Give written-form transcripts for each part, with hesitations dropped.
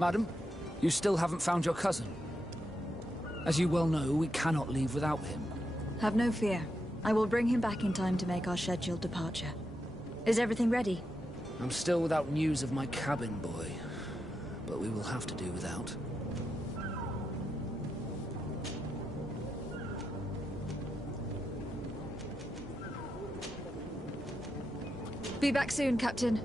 Madam, you still haven't found your cousin. As you well know, we cannot leave without him. Have no fear. I will bring him back in time to make our scheduled departure. Is everything ready? I'm still without news of my cabin boy, but we will have to do without. Be back soon, Captain.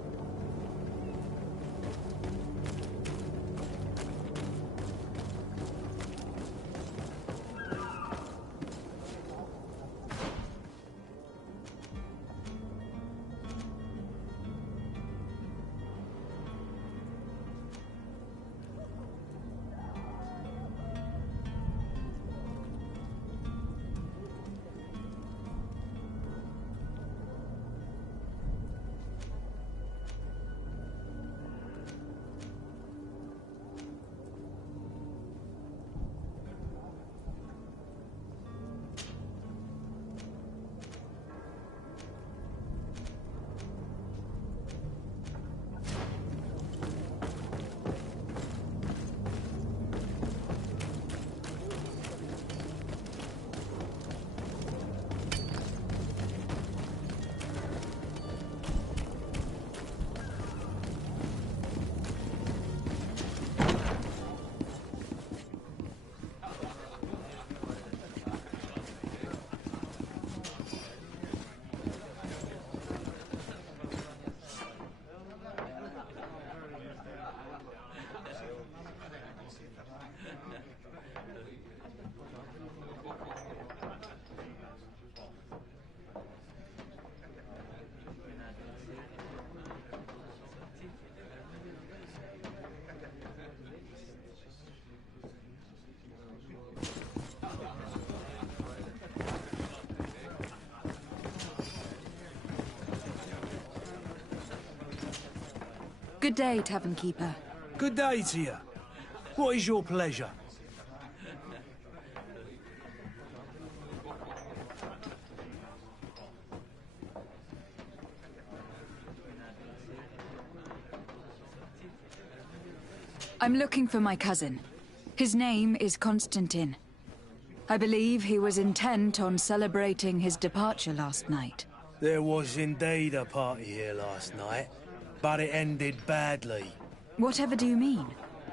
Good day, Tavern Keeper. Good day to you. What is your pleasure? I'm looking for my cousin. His name is Constantine. I believe he was intent on celebrating his departure last night. There was indeed a party here last night, but it ended badly. Whatever do you mean?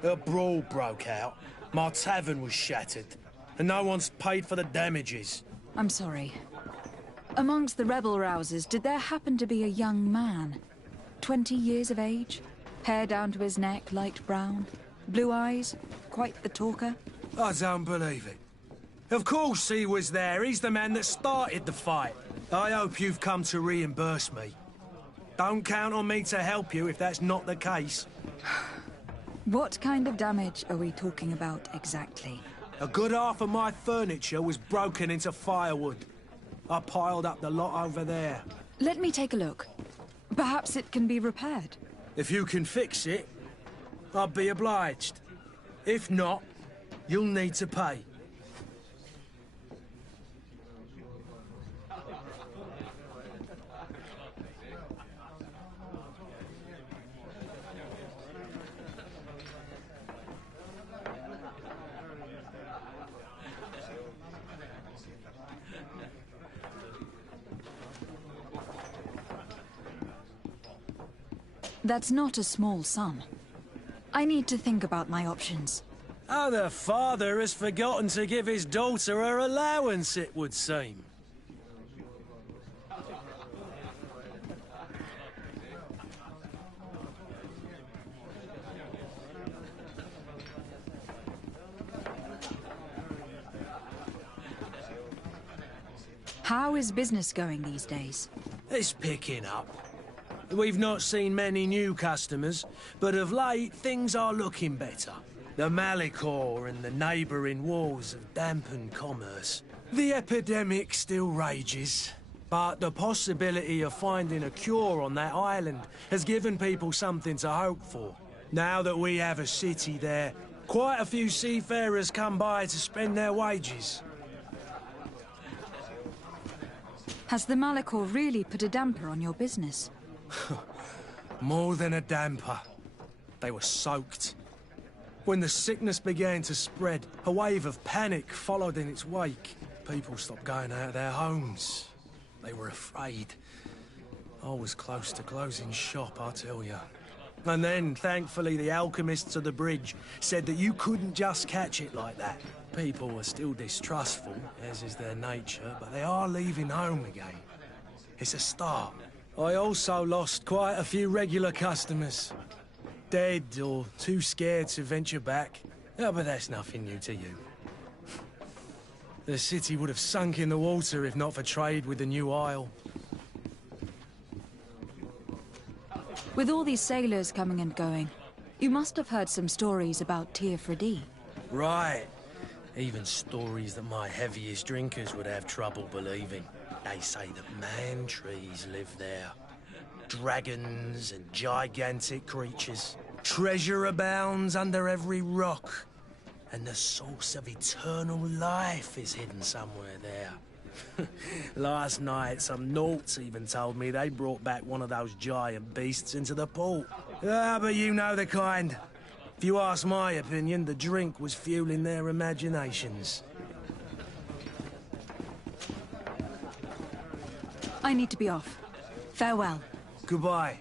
A brawl broke out, my tavern was shattered, and no one's paid for the damages. I'm sorry. Amongst the rebel rousers, did there happen to be a young man? 20 years of age? Hair down to his neck, light brown? Blue eyes? Quite the talker? I don't believe it. Of course he was there. He's the man that started the fight. I hope you've come to reimburse me. Don't count on me to help you if that's not the case. What kind of damage are we talking about exactly? A good half of my furniture was broken into firewood. I piled up the lot over there. Let me take a look. Perhaps it can be repaired. If you can fix it, I'd be obliged. If not, you'll need to pay. That's not a small sum. I need to think about my options. Oh, the father has forgotten to give his daughter her allowance, it would seem. How is business going these days? It's picking up. We've not seen many new customers, but of late things are looking better. The Malicor and the neighbouring wars have dampened commerce. The epidemic still rages, but the possibility of finding a cure on that island has given people something to hope for. Now that we have a city there, quite a few seafarers come by to spend their wages. Has the Malicor really put a damper on your business? More than a damper. They were soaked. When the sickness began to spread, a wave of panic followed in its wake. People stopped going out of their homes. They were afraid. I was close to closing shop, I tell you. And then, thankfully, the alchemists of the bridge said that you couldn't just catch it like that. People were still distrustful, as is their nature, but they are leaving home again. It's a start. I also lost quite a few regular customers. Dead or too scared to venture back. Oh, but that's nothing new to you. The city would have sunk in the water if not for trade with the new isle. With all these sailors coming and going, you must have heard some stories about Tir Freddy. Right. Even stories that my heaviest drinkers would have trouble believing. They say that man-trees live there. Dragons and gigantic creatures. Treasure abounds under every rock. And the source of eternal life is hidden somewhere there. Last night, some Nauts even told me they brought back one of those giant beasts into the port. Ah, but you know the kind. If you ask my opinion, the drink was fueling their imaginations. I need to be off. Farewell. Goodbye.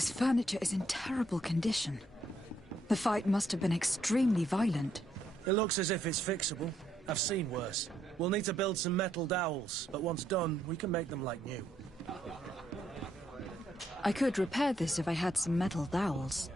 This furniture is in terrible condition. The fight must have been extremely violent. It looks as if it's fixable. I've seen worse. We'll need to build some metal dowels, but once done, we can make them like new. I could repair this if I had some metal dowels.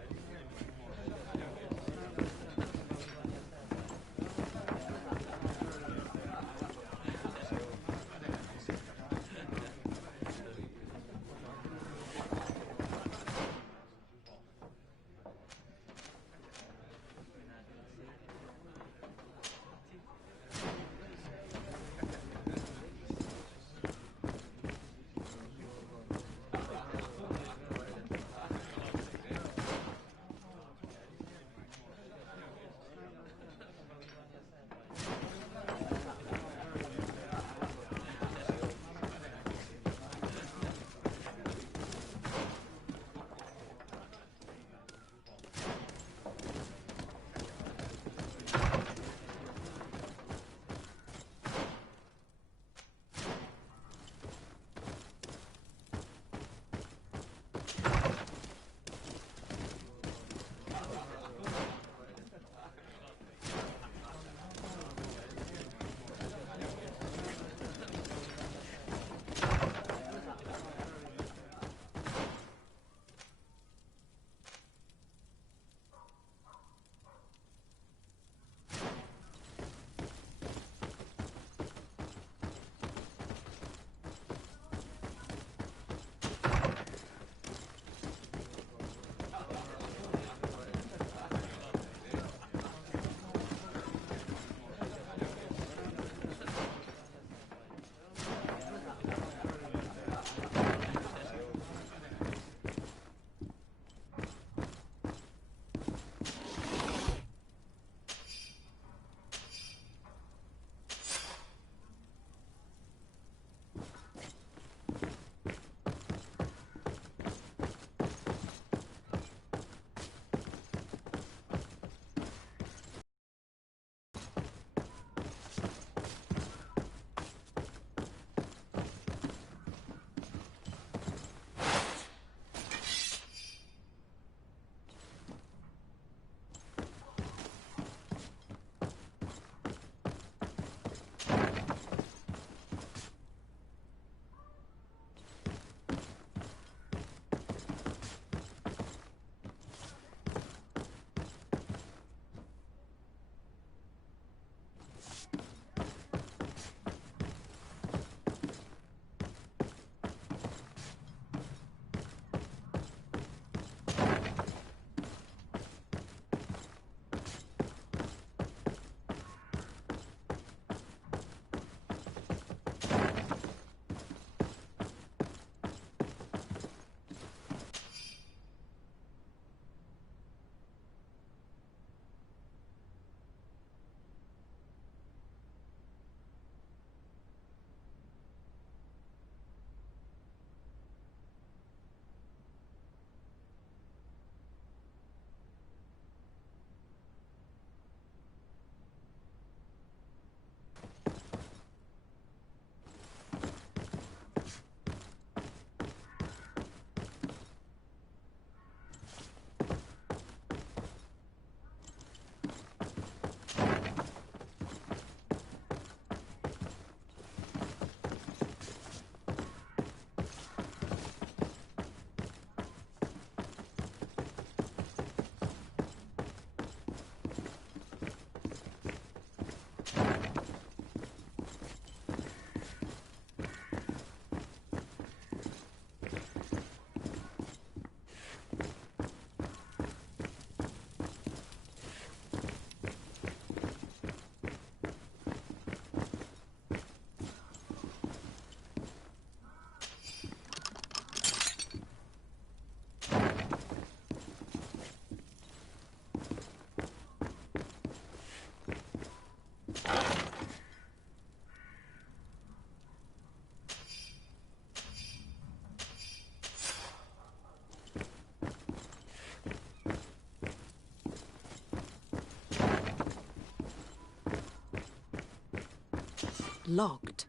locked.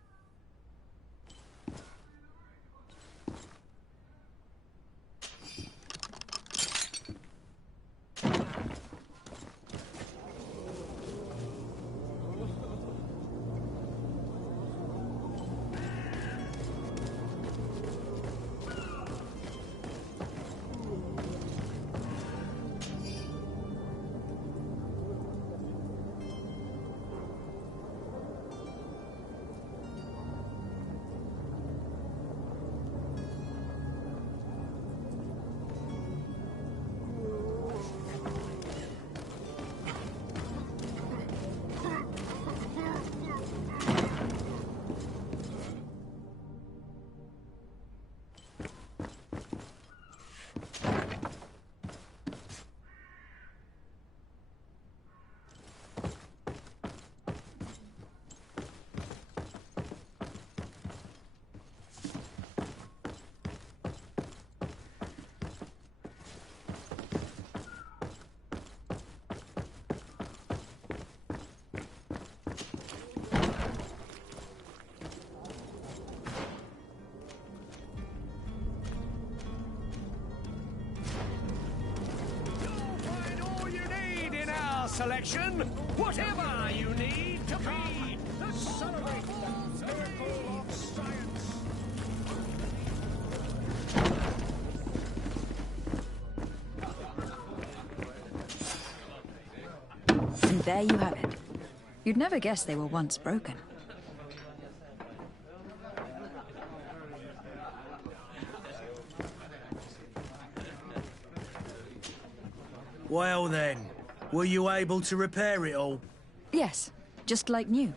Selection, whatever you need to be. Let's celebrate the miracle of science. And there you have it. You'd never guess they were once broken. Well then, were you able to repair it all? Yes, just like new.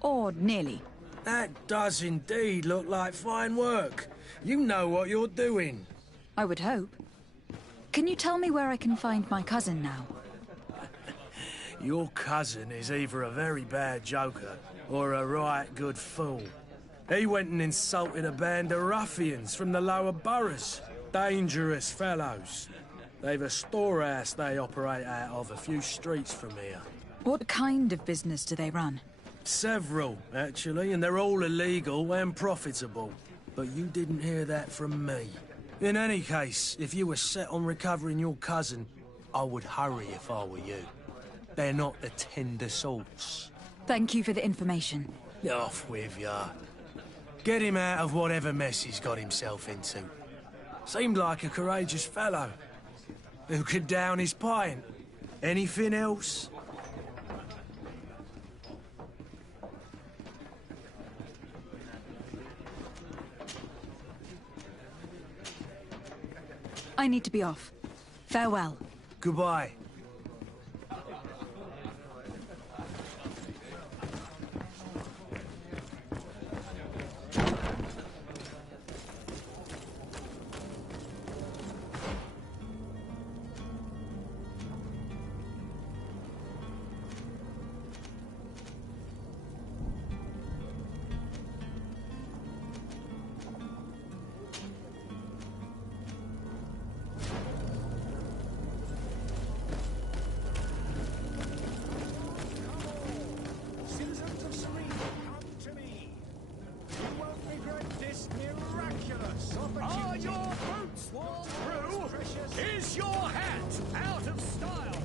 Or nearly. That does indeed look like fine work. You know what you're doing. I would hope. Can you tell me where I can find my cousin now? Your cousin is either a very bad joker or a right good fool. He went and insulted a band of ruffians from the lower boroughs. Dangerous fellows. They've a storehouse they operate out of a few streets from here. What kind of business do they run? Several, actually, and they're all illegal and profitable. But you didn't hear that from me. In any case, if you were set on recovering your cousin, I would hurry if I were you. They're not the tender sorts. Thank you for the information. Off with ya. Get him out of whatever mess he's got himself into. Seemed like a courageous fellow. Who could down his pint? Anything else? I need to be off. Farewell. Goodbye. Are your boots worn through? Is your hat out of style?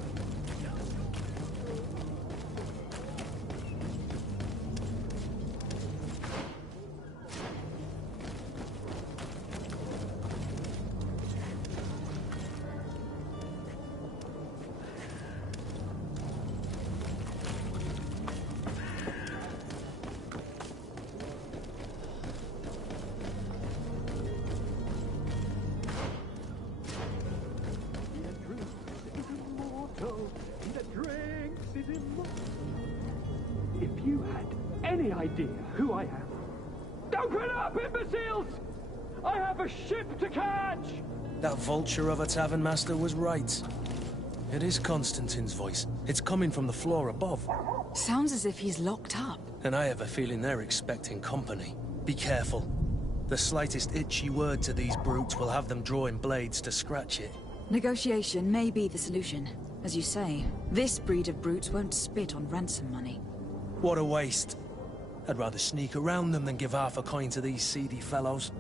If you had any idea who I am... Open up, imbeciles! I have a ship to catch! That vulture of a tavern master was right. It is Constantine's voice. It's coming from the floor above. Sounds as if he's locked up. And I have a feeling they're expecting company. Be careful. The slightest itchy word to these brutes will have them drawing blades to scratch it. Negotiation may be the solution. As you say, this breed of brutes won't spit on ransom money. What a waste. I'd rather sneak around them than give half a coin to these seedy fellows.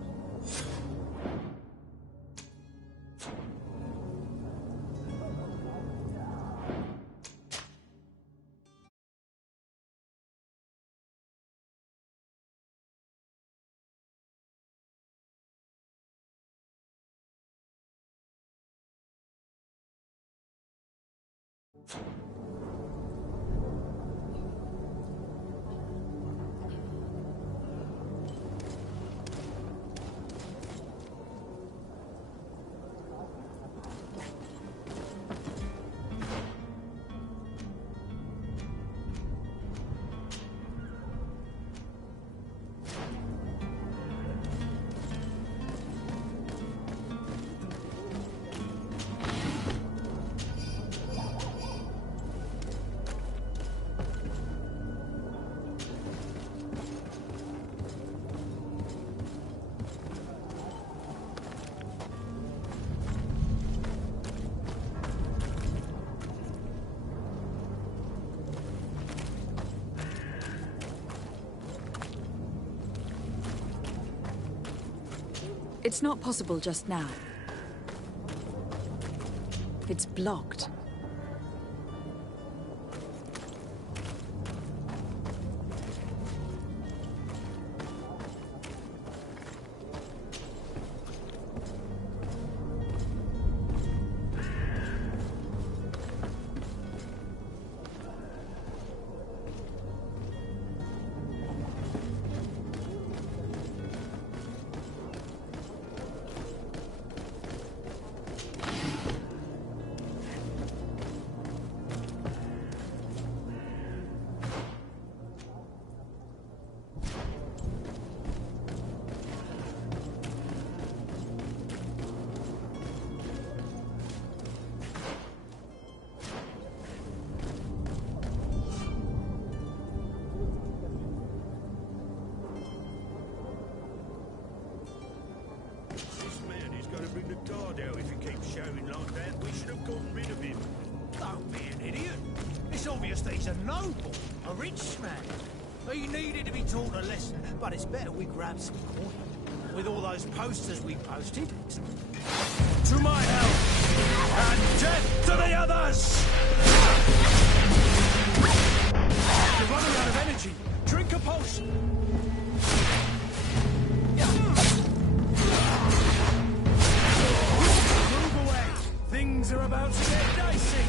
It's not possible just now. It's blocked. But it's better we grab some coin. With all those posters we posted. To my help! And death to the others! You're running out of energy. Drink a potion. Move away. Things are about to get dicey.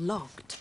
Locked.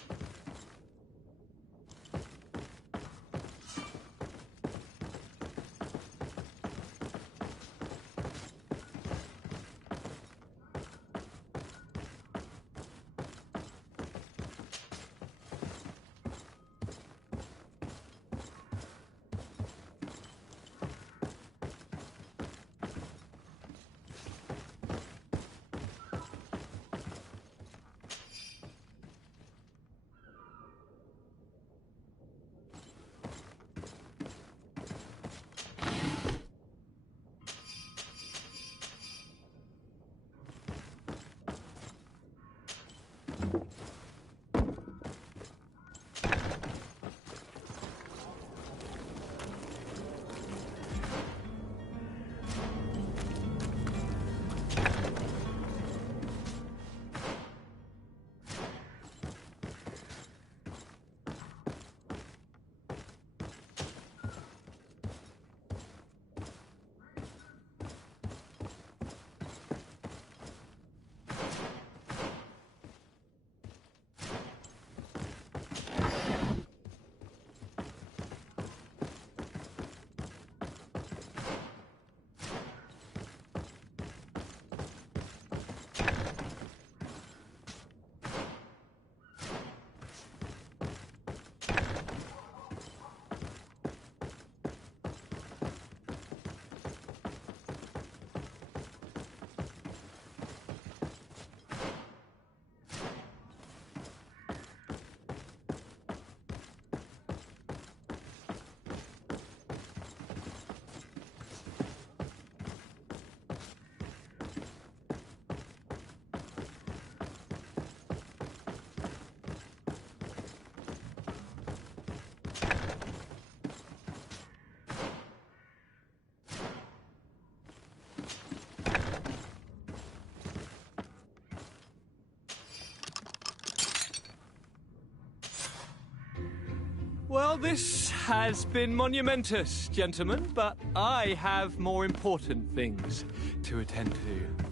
Well, this has been monumentous, gentlemen, but I have more important things to attend to.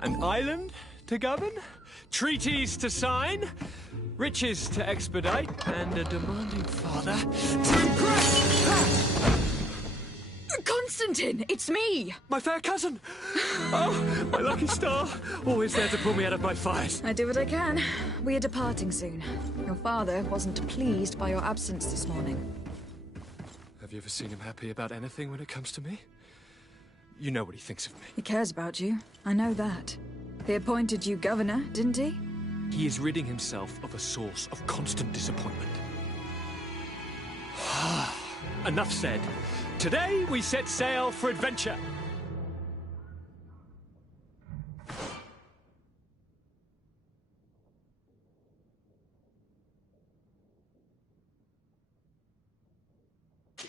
An island to govern, treaties to sign, riches to expedite, and a demanding father to impress. Constantine, it's me! My fair cousin! Oh, my lucky star, always there to pull me out of my fires. I do what I can. We are departing soon. Your father wasn't pleased by your absence this morning. Have you ever seen him happy about anything when it comes to me? You know what he thinks of me. He cares about you. I know that. He appointed you governor, didn't he? He is ridding himself of a source of constant disappointment. Enough said. Today we set sail for adventure.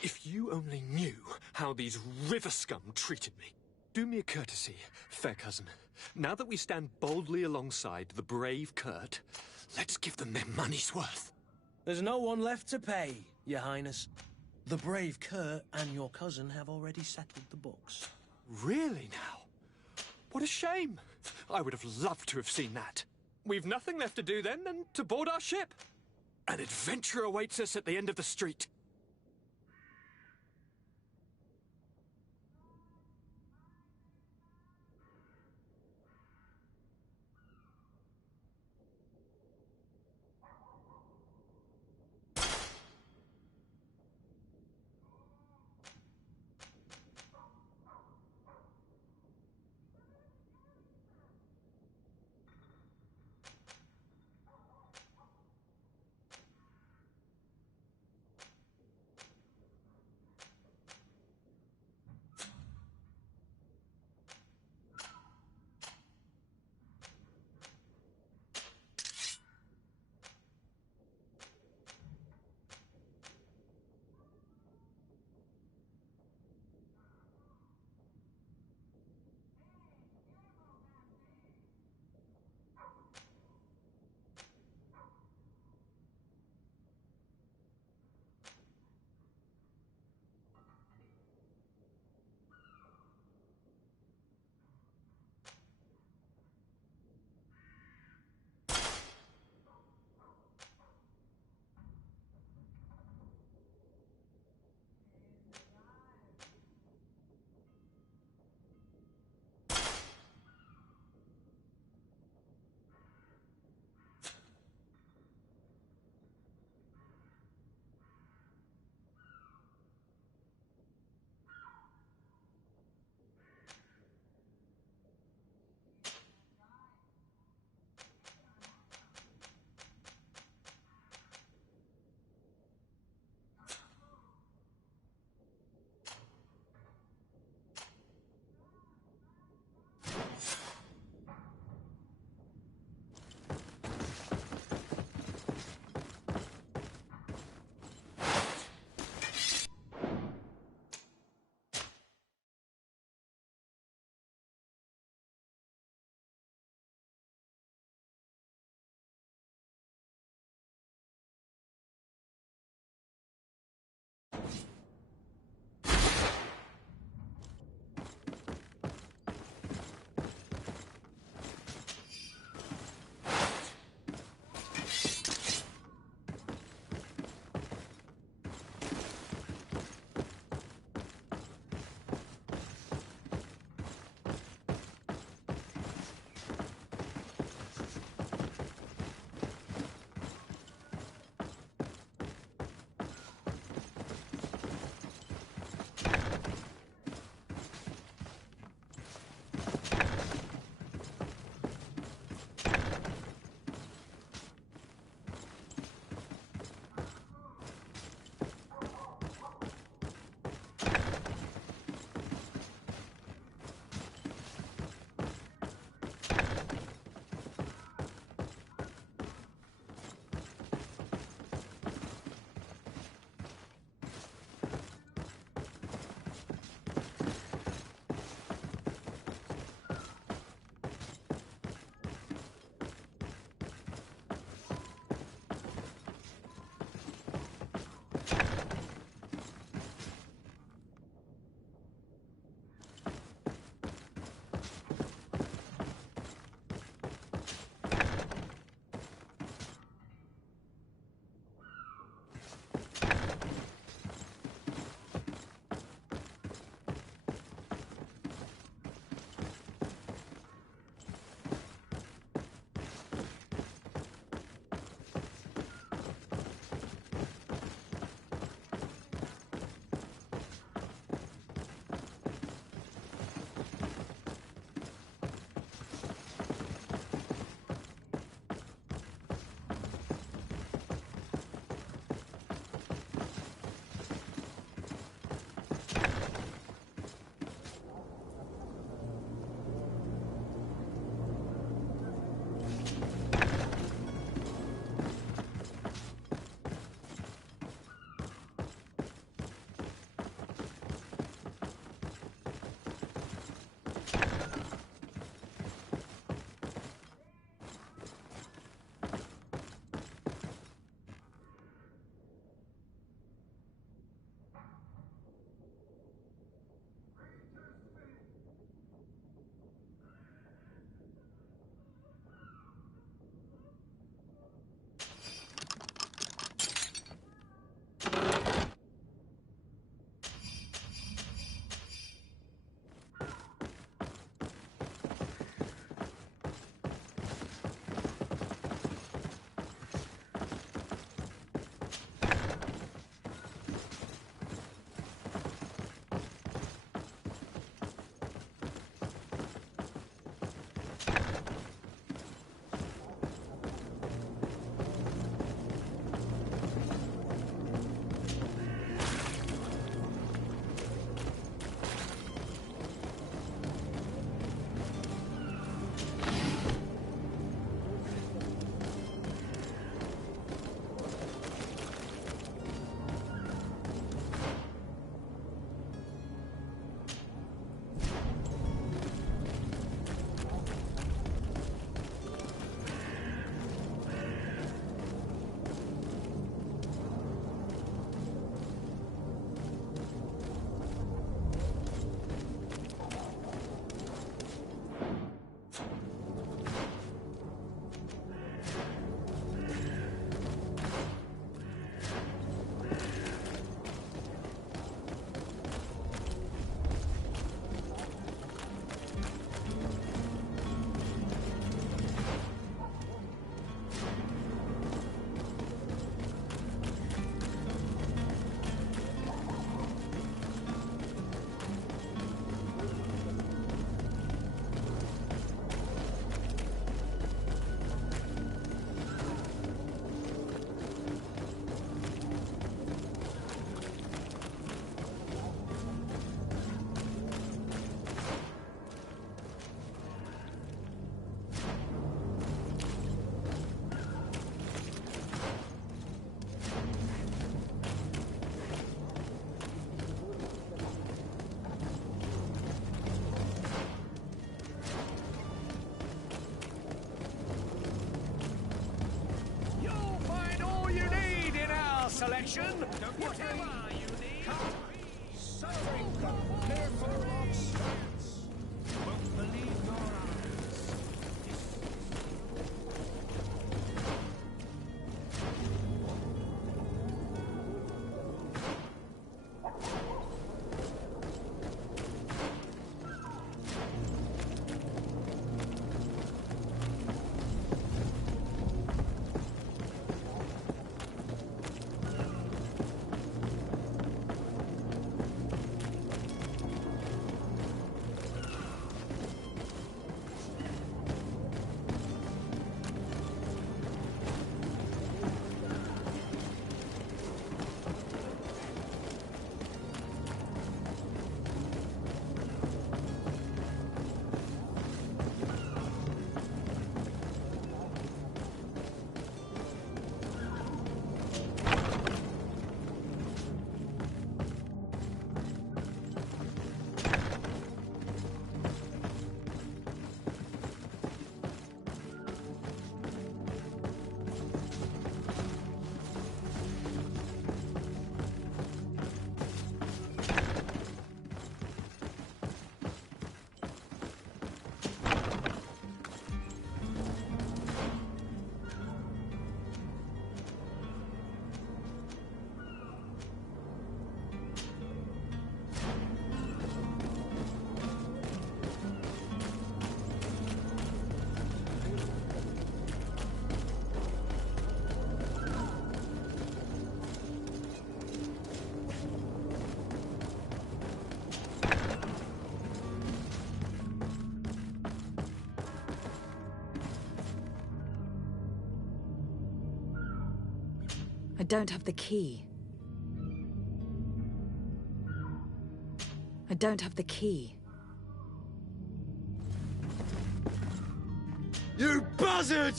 If you only knew how these river scum treated me. Do me a courtesy, fair cousin. Now that we stand boldly alongside the brave Kurt, let's give them their money's worth. There's no one left to pay, Your Highness. The brave Kurt and your cousin have already settled the books. Really now? What a shame. I would have loved to have seen that. We've nothing left to do then than to board our ship. An adventure awaits us at the end of the street. Whatever you need. Come, celebrate the miracle of science. Won't believe your eyes. I don't have the key. I don't have the key. You buzzard!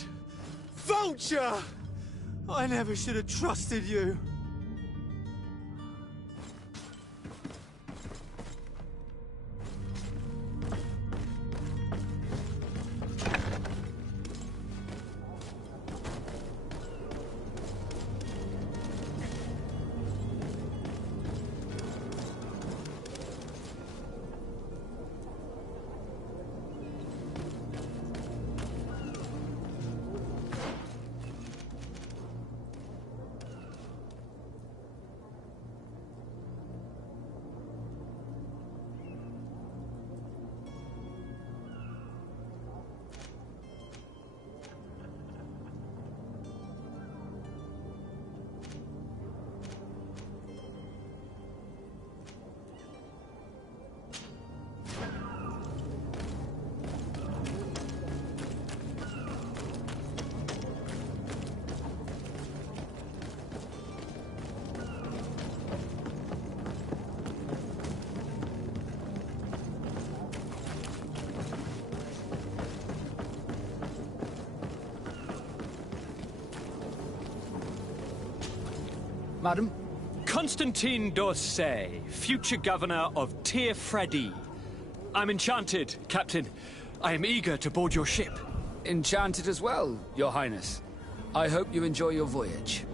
Vulture! I never should have trusted you. Madam? Constantine d'Orsay, future governor of Tir Freddy. I'm enchanted, Captain. I am eager to board your ship. Enchanted as well, Your Highness. I hope you enjoy your voyage.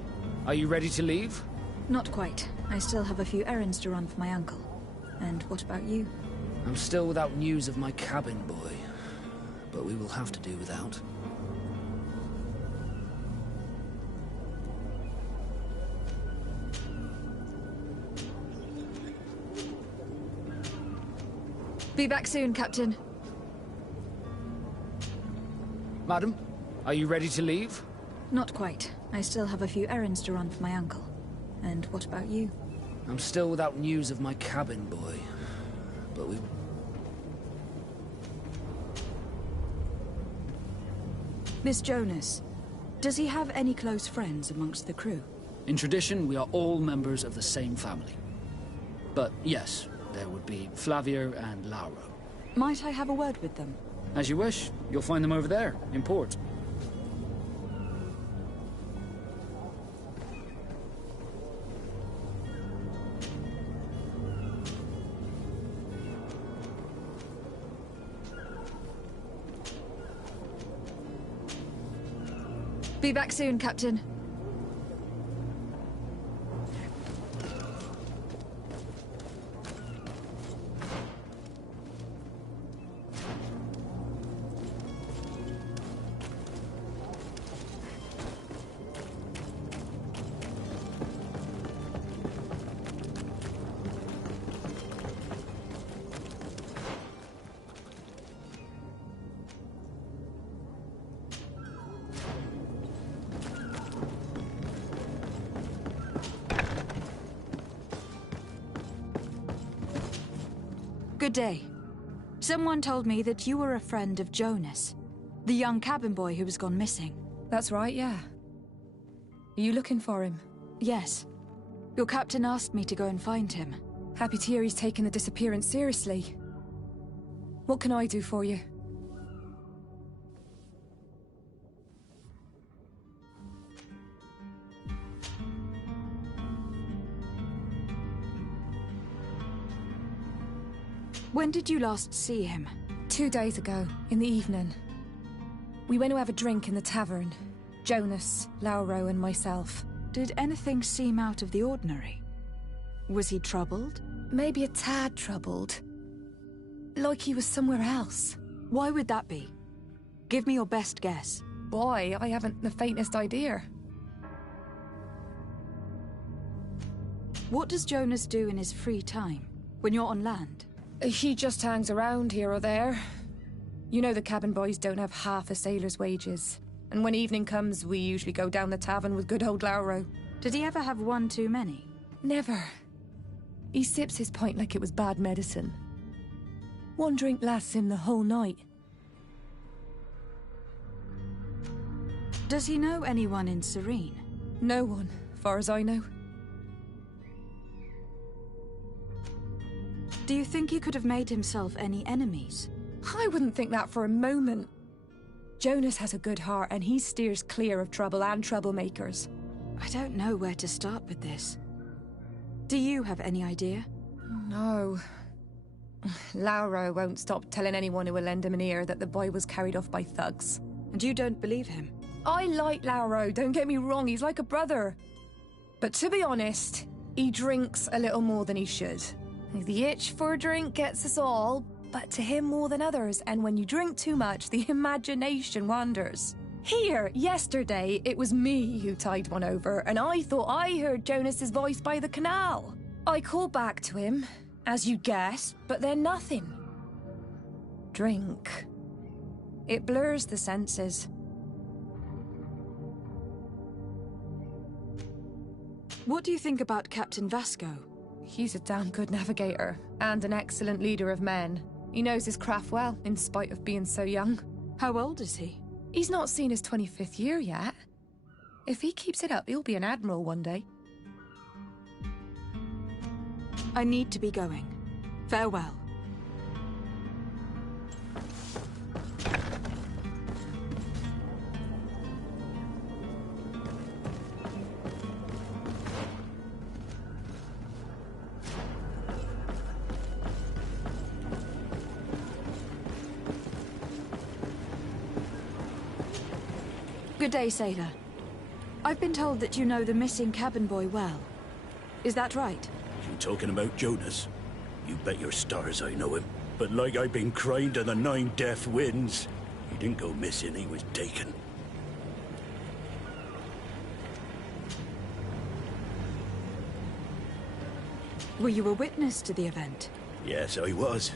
Are you ready to leave? Not quite. I still have a few errands to run for my uncle. And what about you? I'm still without news of my cabin boy, but we will have to do without. Be back soon, Captain. Madam, are you ready to leave? Not quite. I still have a few errands to run for my uncle. And what about you? I'm still without news of my cabin boy, but we... Miss Jonas, does he have any close friends amongst the crew? In tradition, we are all members of the same family. But yes, there would be Flavio and Laura. Might I have a word with them? As you wish. You'll find them over there, in port. Be back soon, Captain. Good day. Someone told me that you were a friend of Jonas, the young cabin boy who was gone missing. That's right, yeah. Are you looking for him? Yes. Your captain asked me to go and find him. Happy to hear he's taken the disappearance seriously. What can I do for you? When did you last see him? 2 days ago, in the evening. We went to have a drink in the tavern. Jonas, Lauro and myself. Did anything seem out of the ordinary? Was he troubled? Maybe a tad troubled. Like he was somewhere else. Why would that be? Give me your best guess. Why? I haven't the faintest idea. What does Jonas do in his free time, when you're on land? He just hangs around here or there. You know the cabin boys don't have half a sailor's wages. And when evening comes, we usually go down the tavern with good old Lauro. Did he ever have one too many? Never. He sips his pint like it was bad medicine. One drink lasts him the whole night. Does he know anyone in Serene? No one, far as I know. Do you think he could have made himself any enemies? I wouldn't think that for a moment. Jonas has a good heart and he steers clear of trouble and troublemakers. I don't know where to start with this. Do you have any idea? No. Lauro won't stop telling anyone who will lend him an ear that the boy was carried off by thugs. And you don't believe him? I like Lauro, don't get me wrong, he's like a brother. But to be honest, he drinks a little more than he should. The itch for a drink gets us all, but to him more than others, and when you drink too much, the imagination wanders. Here, yesterday, it was me who tied one over, and I thought I heard Jonas's voice by the canal. I called back to him, as you'd guess, but then nothing. Drink. It blurs the senses. What do you think about Captain Vasco? He's a damn good navigator, and an excellent leader of men. He knows his craft well, in spite of being so young. How old is he? He's not seen his 25th year yet. If he keeps it up, he'll be an admiral one day. I need to be going. Farewell. Good day, sailor. I've been told that you know the missing cabin boy well. Is that right? You talking about Jonas? You bet your stars I know him. But like I've been crying to the 9 death winds, he didn't go missing, he was taken. Were you a witness to the event? Yes, I was.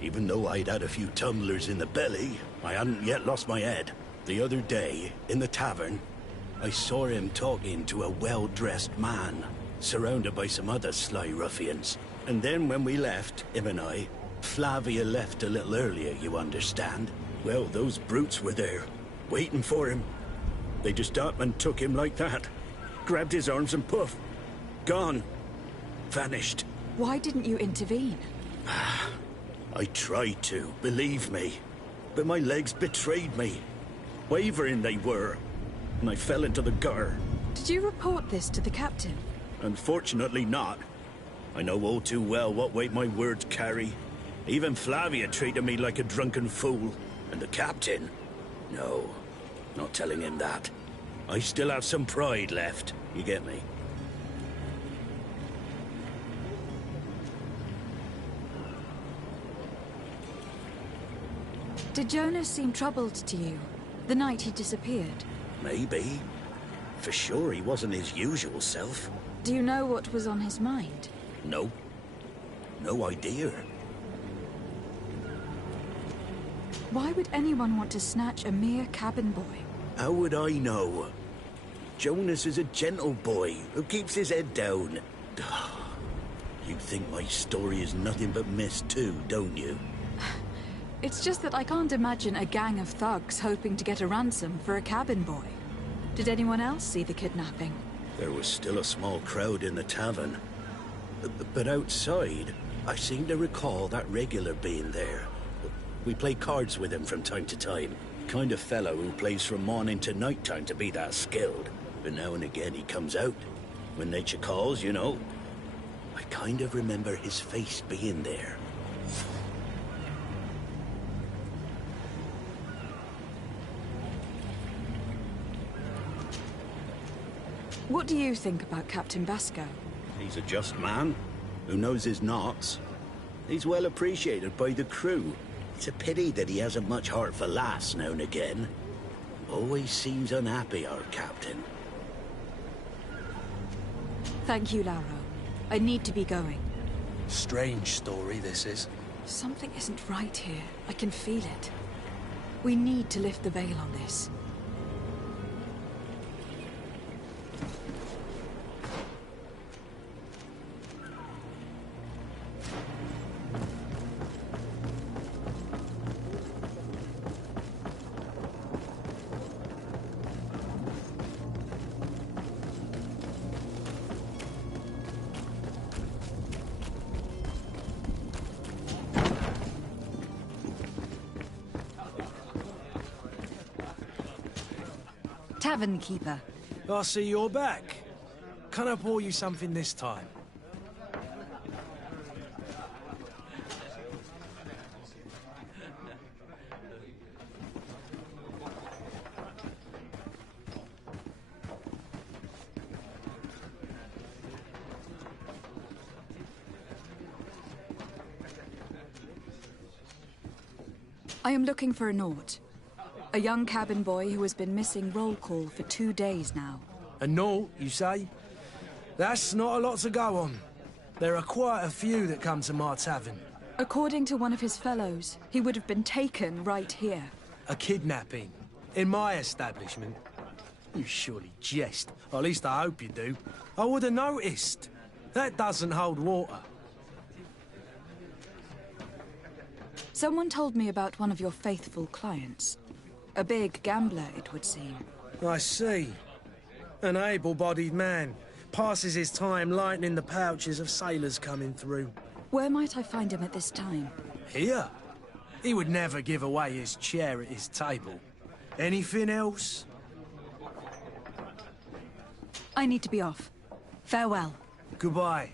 Even though I'd had a few tumblers in the belly, I hadn't yet lost my head. The other day, in the tavern, I saw him talking to a well-dressed man, surrounded by some other sly ruffians. And then when we left, him and I, Flavia left a little earlier, you understand. Well, those brutes were there, waiting for him. They just up and took him like that. Grabbed his arms and poof. Gone. Vanished. Why didn't you intervene? I tried to, believe me. But my legs betrayed me. Wavering they were, and I fell into the gutter. Did you report this to the captain? Unfortunately not. I know all too well what weight my words carry. Even Flavia treated me like a drunken fool. And the captain? No, not telling him that. I still have some pride left, you get me? Did Jonas seem troubled to you? The night he disappeared? Maybe. For sure he wasn't his usual self. Do you know what was on his mind? No. No idea. Why would anyone want to snatch a mere cabin boy? How would I know? Jonas is a gentle boy who keeps his head down. You think my story is nothing but mist too, don't you? It's just that I can't imagine a gang of thugs hoping to get a ransom for a cabin boy. Did anyone else see the kidnapping? There was still a small crowd in the tavern. But outside, I seem to recall that regular being there. We play cards with him from time to time. Kind of fellow who plays from morning to night time to be that skilled. But now and again he comes out. When nature calls, you know. I kind of remember his face being there. What do you think about Captain Basco? He's a just man who knows his knots. He's well appreciated by the crew. It's a pity that he hasn't much heart for laughs now and again. Always seems unhappy, our captain. Thank you, Lauro. I need to be going. Strange story, this is. Something isn't right here. I can feel it. We need to lift the veil on this. Tavern keeper. I see you're back. Can I pour you something this time? I am looking for a Naut. A young cabin boy who has been missing roll call for 2 days now. A Naut, you say? That's not a lot to go on. There are quite a few that come to my tavern. According to one of his fellows, he would have been taken right here. A kidnapping? In my establishment? You surely jest. Or at least I hope you do. I would have noticed. That doesn't hold water. Someone told me about one of your faithful clients. A big gambler, it would seem. I see. An able-bodied man. Passes his time lightening the pouches of sailors coming through. Where might I find him at this time? Here? He would never give away his chair at his table. Anything else? I need to be off. Farewell. Goodbye.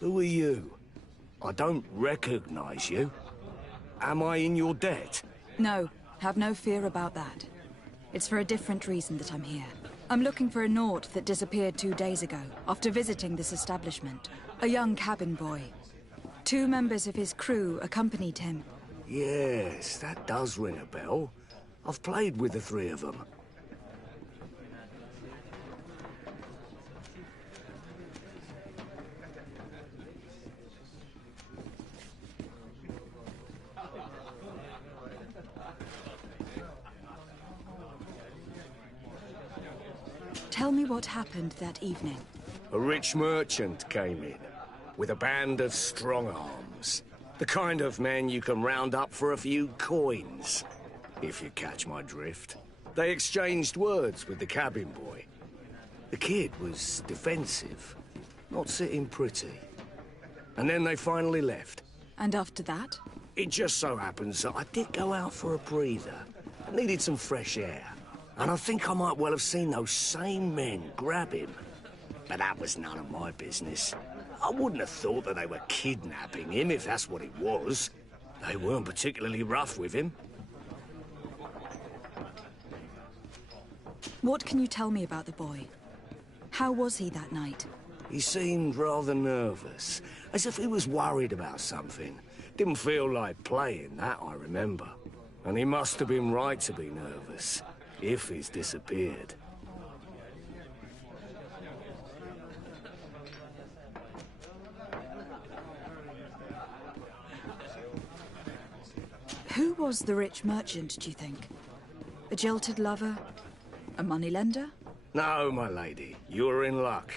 Who are you? I don't recognize you. Am I in your debt? No, have no fear about that. It's for a different reason that I'm here. I'm looking for a Naut that disappeared 2 days ago, after visiting this establishment. A young cabin boy. 2 members of his crew accompanied him. Yes, that does ring a bell. I've played with the 3 of them. Tell me what happened that evening. A rich merchant came in, with a band of strong arms. The kind of men you can round up for a few coins, if you catch my drift. They exchanged words with the cabin boy. The kid was defensive, not sitting pretty. And then they finally left. And after that? It just so happens that I did go out for a breather. I needed some fresh air. And I think I might well have seen those same men grab him. But that was none of my business. I wouldn't have thought that they were kidnapping him, if that's what it was. They weren't particularly rough with him. What can you tell me about the boy? How was he that night? He seemed rather nervous, as if he was worried about something. Didn't feel like playing, that I remember. And he must have been right to be nervous. If he's disappeared. Who was the rich merchant, do you think? A jilted lover? A moneylender? No, my lady, you're in luck.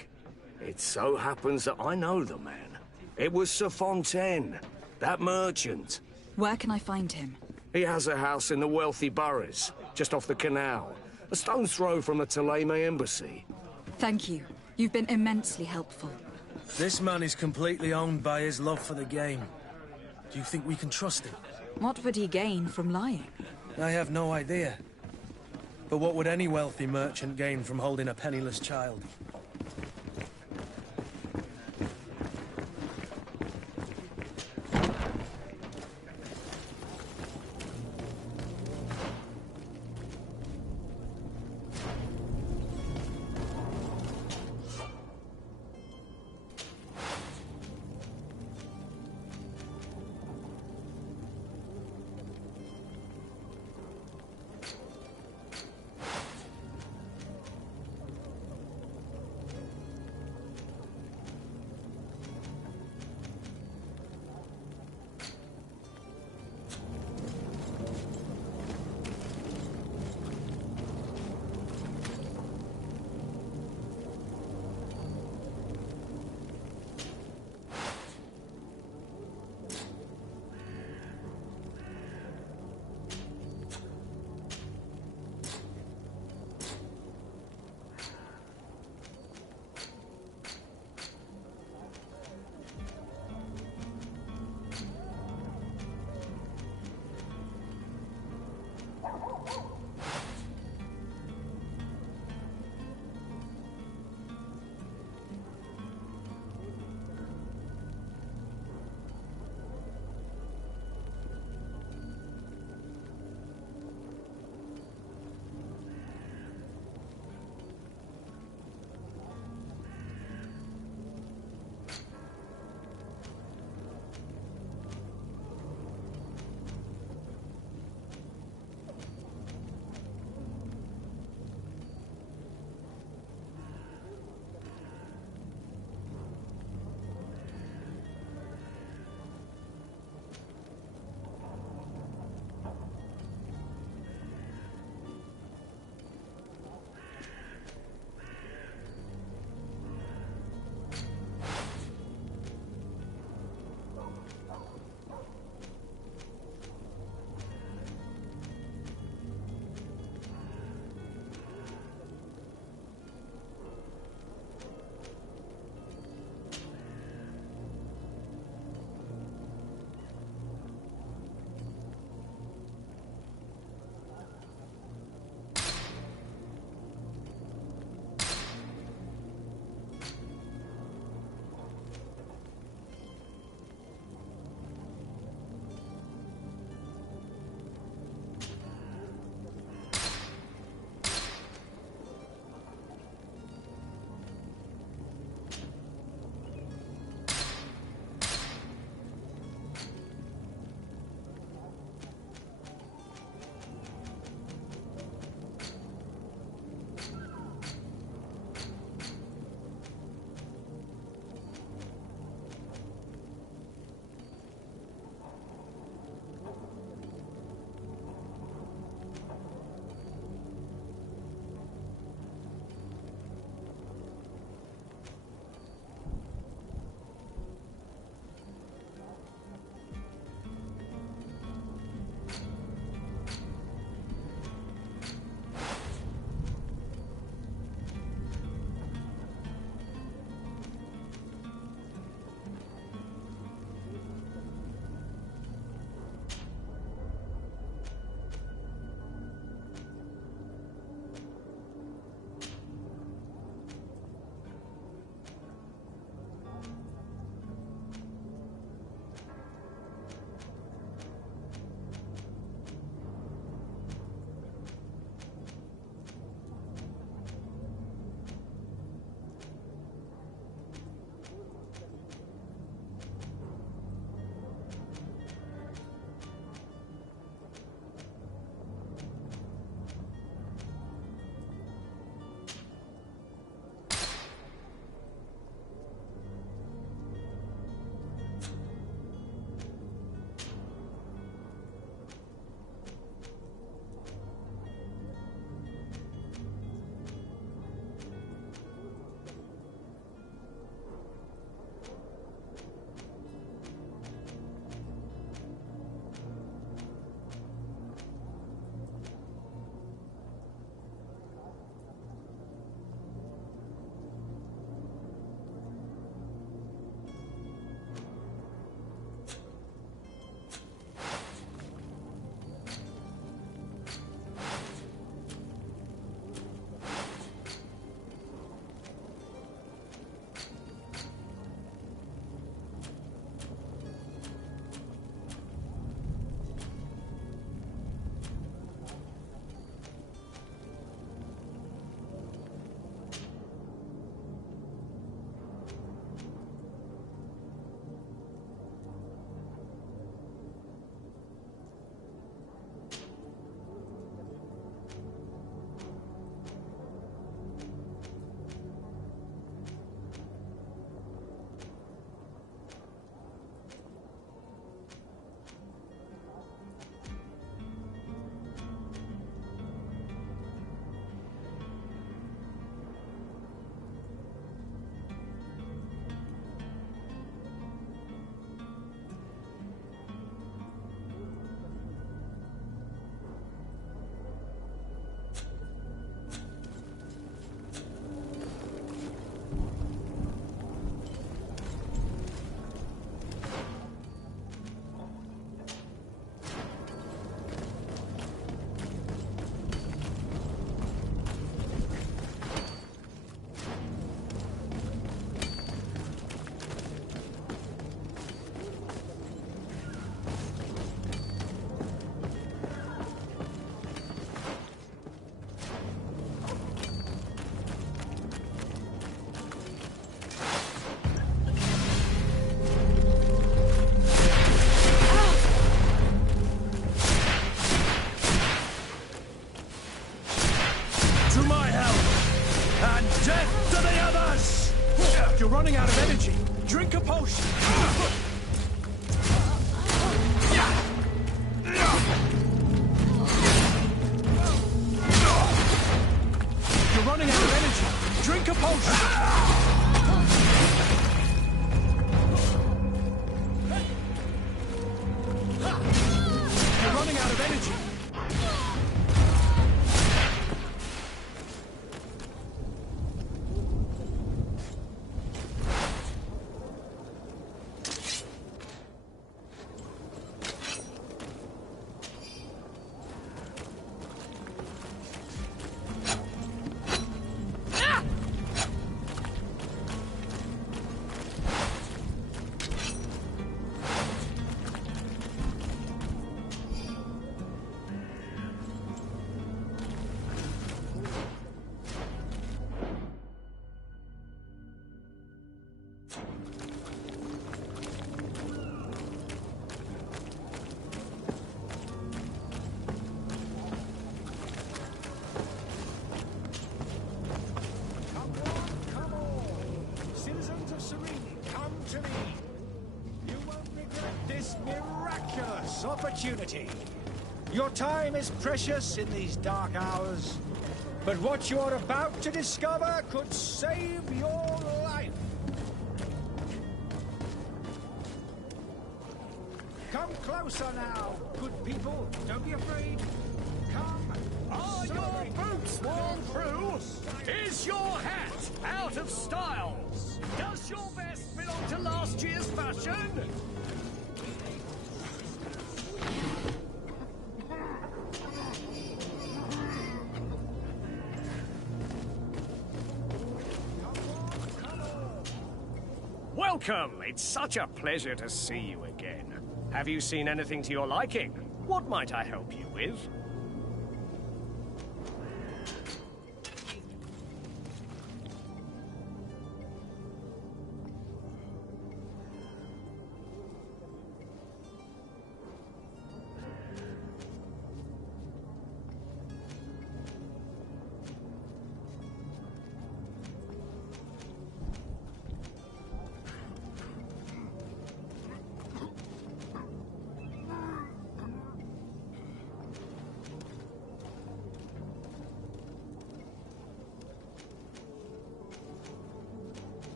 It so happens that I know the man. It was Sir Fontaine, that merchant. Where can I find him? He has a house in the wealthy boroughs, just off the canal. A stone's throw from the Theleme embassy. Thank you. You've been immensely helpful. This man is completely owned by his love for the game. Do you think we can trust him? What would he gain from lying? I have no idea. But what would any wealthy merchant gain from holding a penniless child? And death to the others! You're running out of energy. Drink a potion. You're running out of energy. Drink a potion. You're running out of energy. Opportunity. Your time is precious in these dark hours, but what you're about to discover could save your life. Come closer now, good people. Don't be afraid. Come. Are your boots worn through? Is your hat out of style? Does your vest belong to last year's fashion? Welcome! It's such a pleasure to see you again. Have you seen anything to your liking? What might I help you with?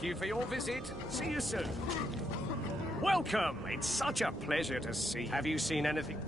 Thank you for your visit. See you soon. Welcome! It's such a pleasure to see. Have you seen anything?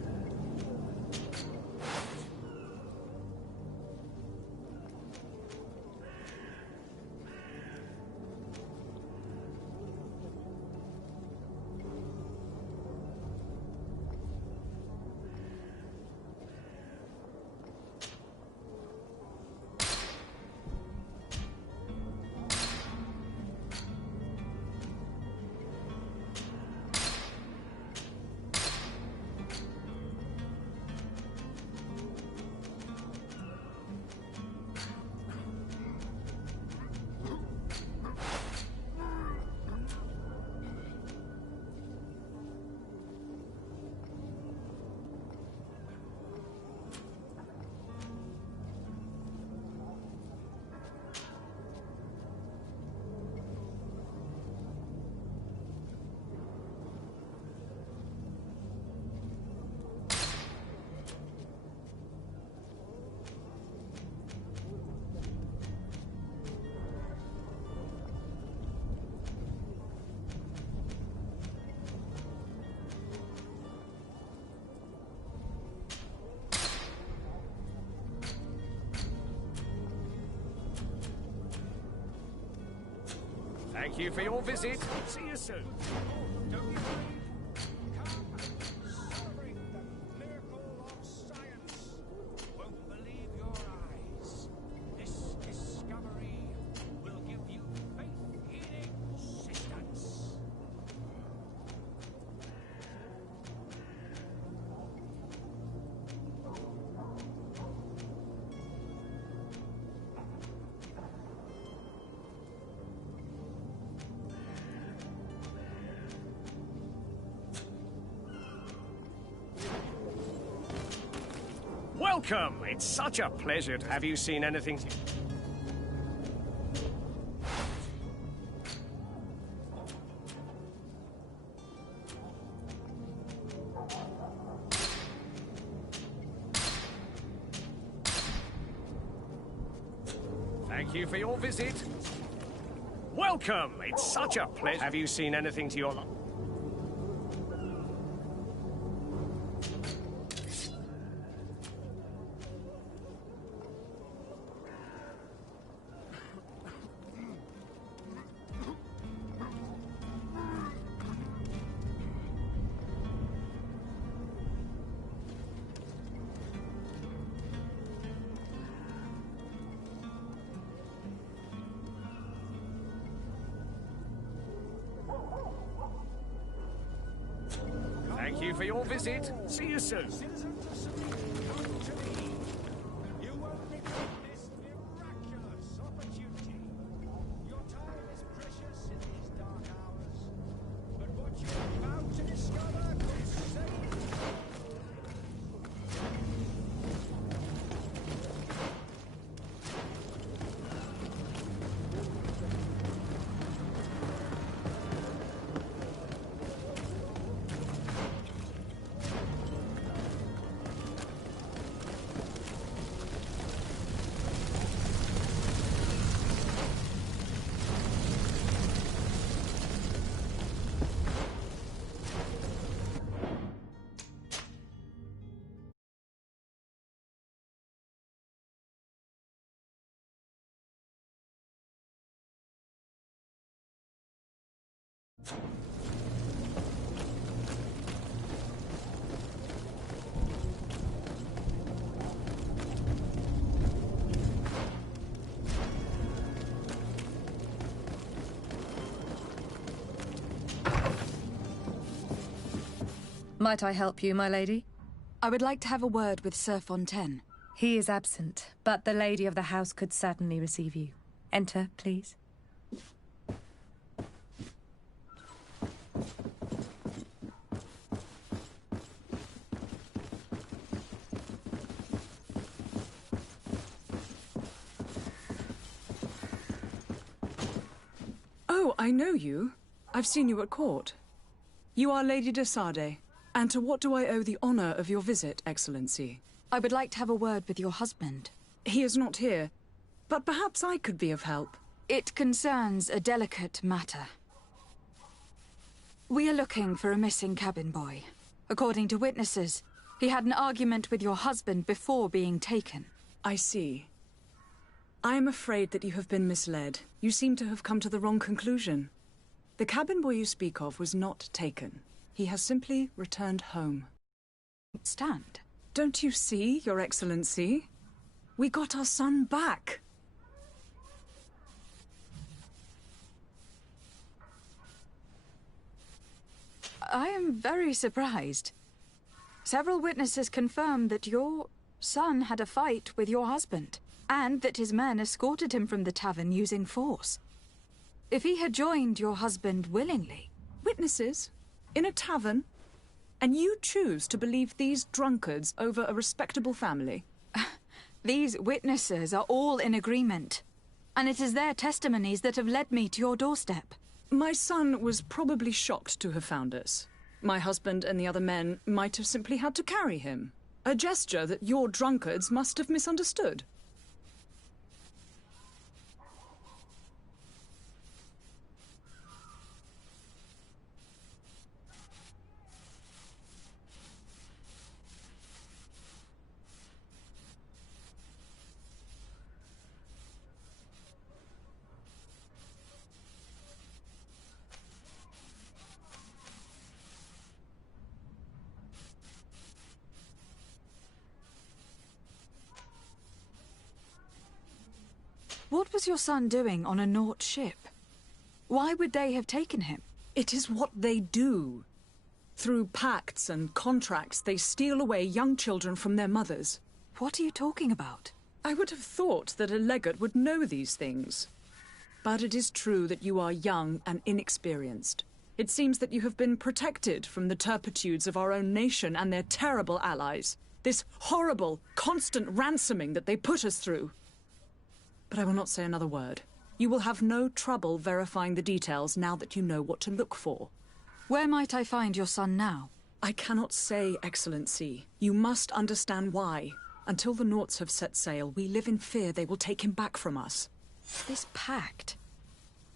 Thank you for your visit. See you soon. Welcome! It's such a pleasure to have you seen anything. Thank you for your visit. Welcome! It's such a pleasure. Have you seen anything to your... Thank you for your visit. See you soon. Might I help you, my lady? I would like to have a word with Sir Fontaine. He is absent, but the lady of the house could certainly receive you. Enter, please. Oh, I know you. I've seen you at court. You are Lady de Sade. And to what do I owe the honor of your visit, Excellency? I would like to have a word with your husband. He is not here, but perhaps I could be of help. It concerns a delicate matter. We are looking for a missing cabin boy. According to witnesses, he had an argument with your husband before being taken. I see. I am afraid that you have been misled. You seem to have come to the wrong conclusion. The cabin boy you speak of was not taken. He has simply returned home. Stand. Don't you see, Your Excellency? We got our son back. I am very surprised. Several witnesses confirmed that your son had a fight with your husband, and that his men escorted him from the tavern using force. If he had joined your husband willingly... Witnesses? In a tavern? And you choose to believe these drunkards over a respectable family? These witnesses are all in agreement, and it is their testimonies that have led me to your doorstep. My son was probably shocked to have found us. My husband and the other men might have simply had to carry him. A gesture that your drunkards must have misunderstood. What was your son doing on a Naut ship? Why would they have taken him? It is what they do. Through pacts and contracts, they steal away young children from their mothers. What are you talking about? I would have thought that a legate would know these things. But it is true that you are young and inexperienced. It seems that you have been protected from the turpitudes of our own nation and their terrible allies. This horrible, constant ransoming that they put us through. But I will not say another word. You will have no trouble verifying the details now that you know what to look for. Where might I find your son now? I cannot say, Excellency. You must understand why. Until the Nauts have set sail, we live in fear they will take him back from us. This pact.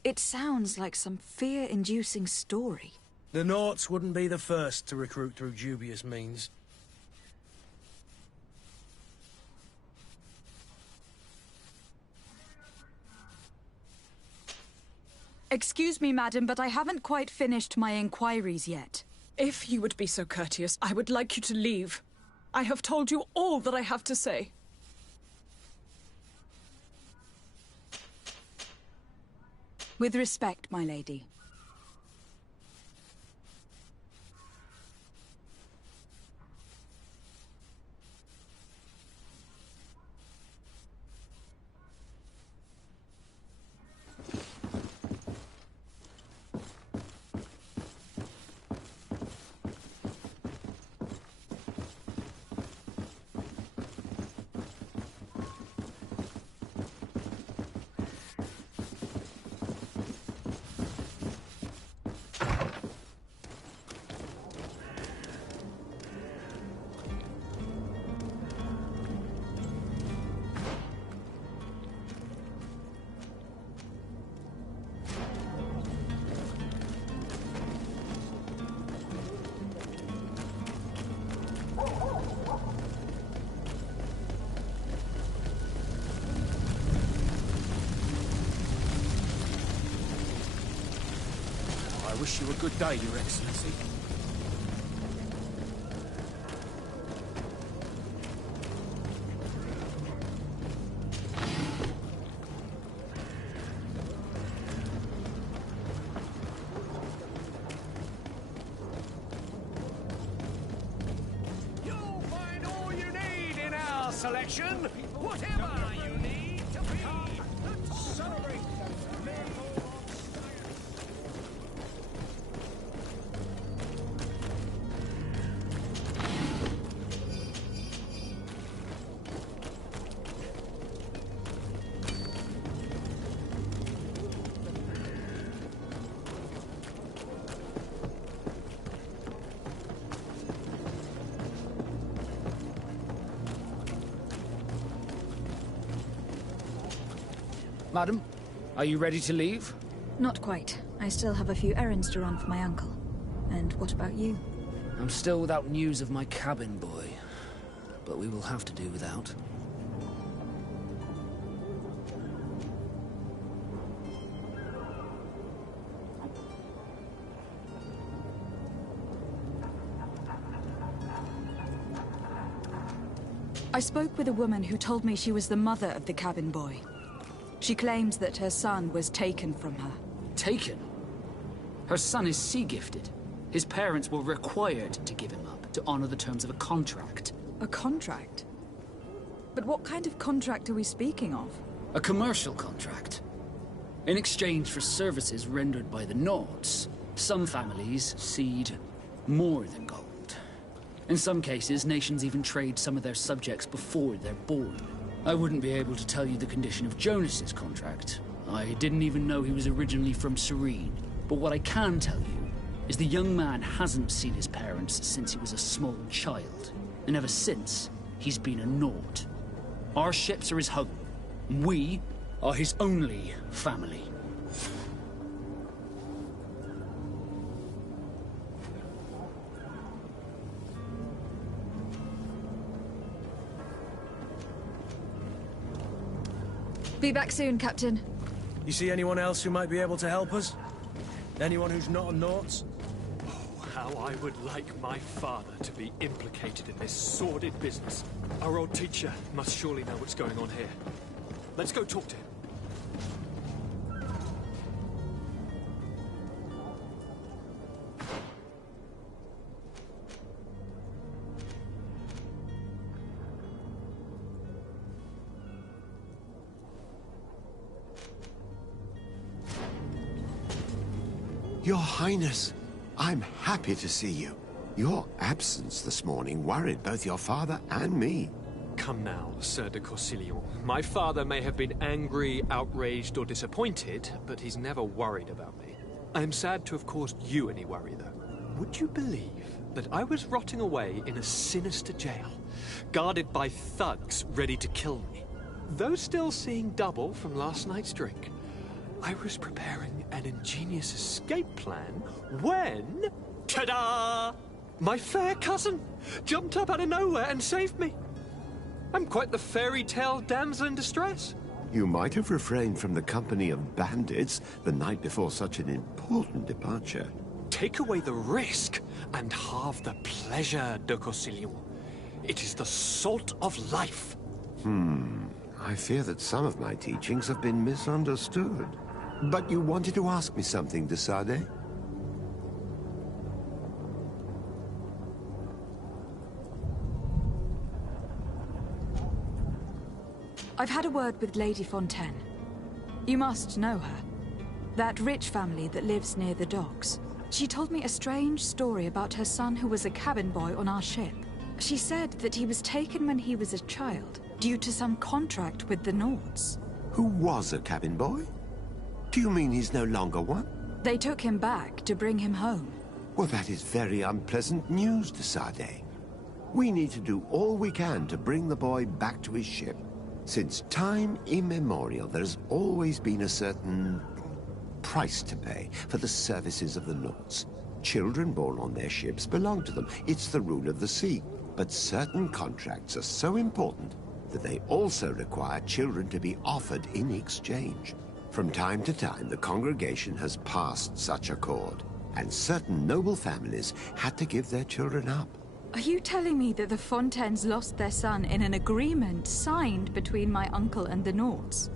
It sounds like some fear-inducing story. The Nauts wouldn't be the first to recruit through dubious means. Excuse me, madam, but I haven't quite finished my inquiries yet. If you would be so courteous, I would like you to leave. I have told you all that I have to say. With respect, my lady. I wish you a good day, Your Excellency. You'll find all you need in our selection. Whatever you need to be the top. Celebrate the miracle. Madam, are you ready to leave? Not quite. I still have a few errands to run for my uncle. And what about you? I'm still without news of my cabin boy, but we will have to do without. I spoke with a woman who told me she was the mother of the cabin boy. She claims that her son was taken from her. Taken? Her son is sea-gifted. His parents were required to give him up to honor the terms of a contract. A contract? But what kind of contract are we speaking of? A commercial contract. In exchange for services rendered by the Nauts, some families cede more than gold. In some cases, nations even trade some of their subjects before they're born. I wouldn't be able to tell you the condition of Jonas's contract. I didn't even know he was originally from Serene. But what I can tell you is the young man hasn't seen his parents since he was a small child. And ever since, he's been a Naut. Our ships are his home. We are his only family. Be back soon, Captain. You see anyone else who might be able to help us? Anyone who's not a Naut? Oh, how I would like my father to be implicated in this sordid business. Our old teacher must surely know what's going on here. Let's go talk to him. Your Highness, I'm happy to see you. Your absence this morning worried both your father and me. Come now, Sir de Corsilion. My father may have been angry, outraged, or disappointed, but he's never worried about me. I am sad to have caused you any worry, though. Would you believe that I was rotting away in a sinister jail, guarded by thugs ready to kill me? Though still seeing double from last night's drink, I was preparing an ingenious escape plan when... ta-da! My fair cousin jumped up out of nowhere and saved me. I'm quite the fairy tale damsel in distress. You might have refrained from the company of bandits the night before such an important departure. Take away the risk and halve the pleasure, de Corsilion. It is the salt of life. I fear that some of my teachings have been misunderstood. But you wanted to ask me something, de Sade? I've had a word with Lady Fontaine. You must know her. That rich family that lives near the docks. She told me a strange story about her son who was a cabin boy on our ship. She said that he was taken when he was a child, due to some contract with the Nords. Who was a cabin boy? Do you mean he's no longer one? They took him back to bring him home. Well, that is very unpleasant news, de Sade. We need to do all we can to bring the boy back to his ship. Since time immemorial, there has always been a certain price to pay for the services of the Nords. Children born on their ships belong to them. It's the rule of the sea. But certain contracts are so important that they also require children to be offered in exchange. From time to time, the congregation has passed such accord, and certain noble families had to give their children up. Are you telling me that the Fontaines lost their son in an agreement signed between my uncle and the Nords?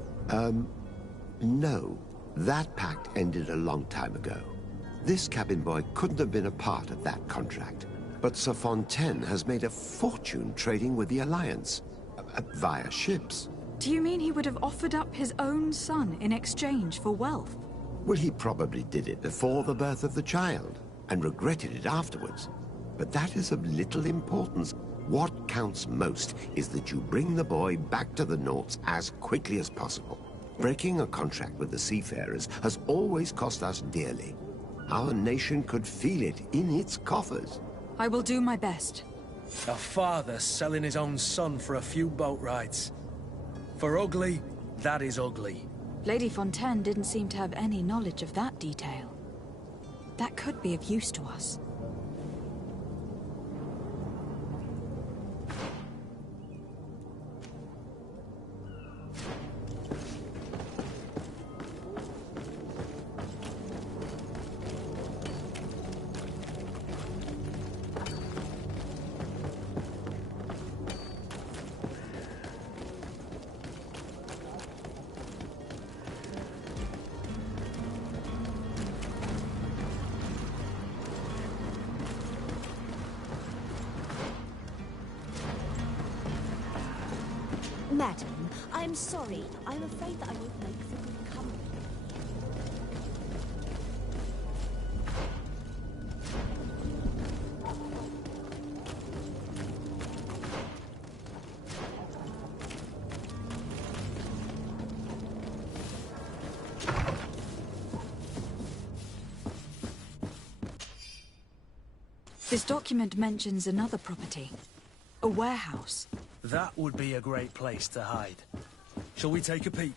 No. That pact ended a long time ago. This cabin boy couldn't have been a part of that contract. But Sir Fontaine has made a fortune trading with the Alliance, via ships. Do you mean he would have offered up his own son in exchange for wealth? Well, he probably did it before the birth of the child, and regretted it afterwards. But that is of little importance. What counts most is that you bring the boy back to the Nords as quickly as possible. Breaking a contract with the seafarers has always cost us dearly. Our nation could feel it in its coffers. I will do my best. A father selling his own son for a few boat rides. For ugly, that is ugly. Lady Fontaine didn't seem to have any knowledge of that detail. That could be of use to us. Madam, I'm sorry. I'm afraid that I won't make for good company. This document mentions another property. A warehouse. That would be a great place to hide. Shall we take a peek?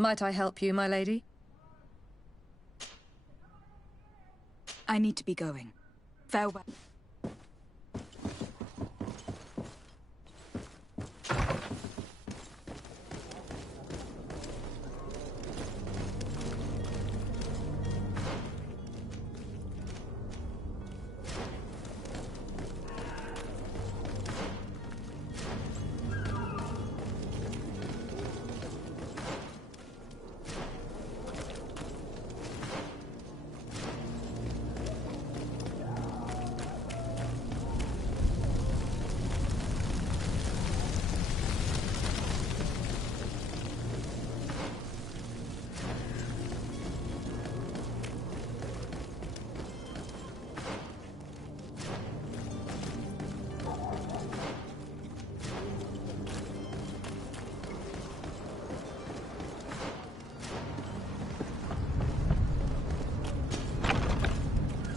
Might I help you, my lady? I need to be going. Farewell.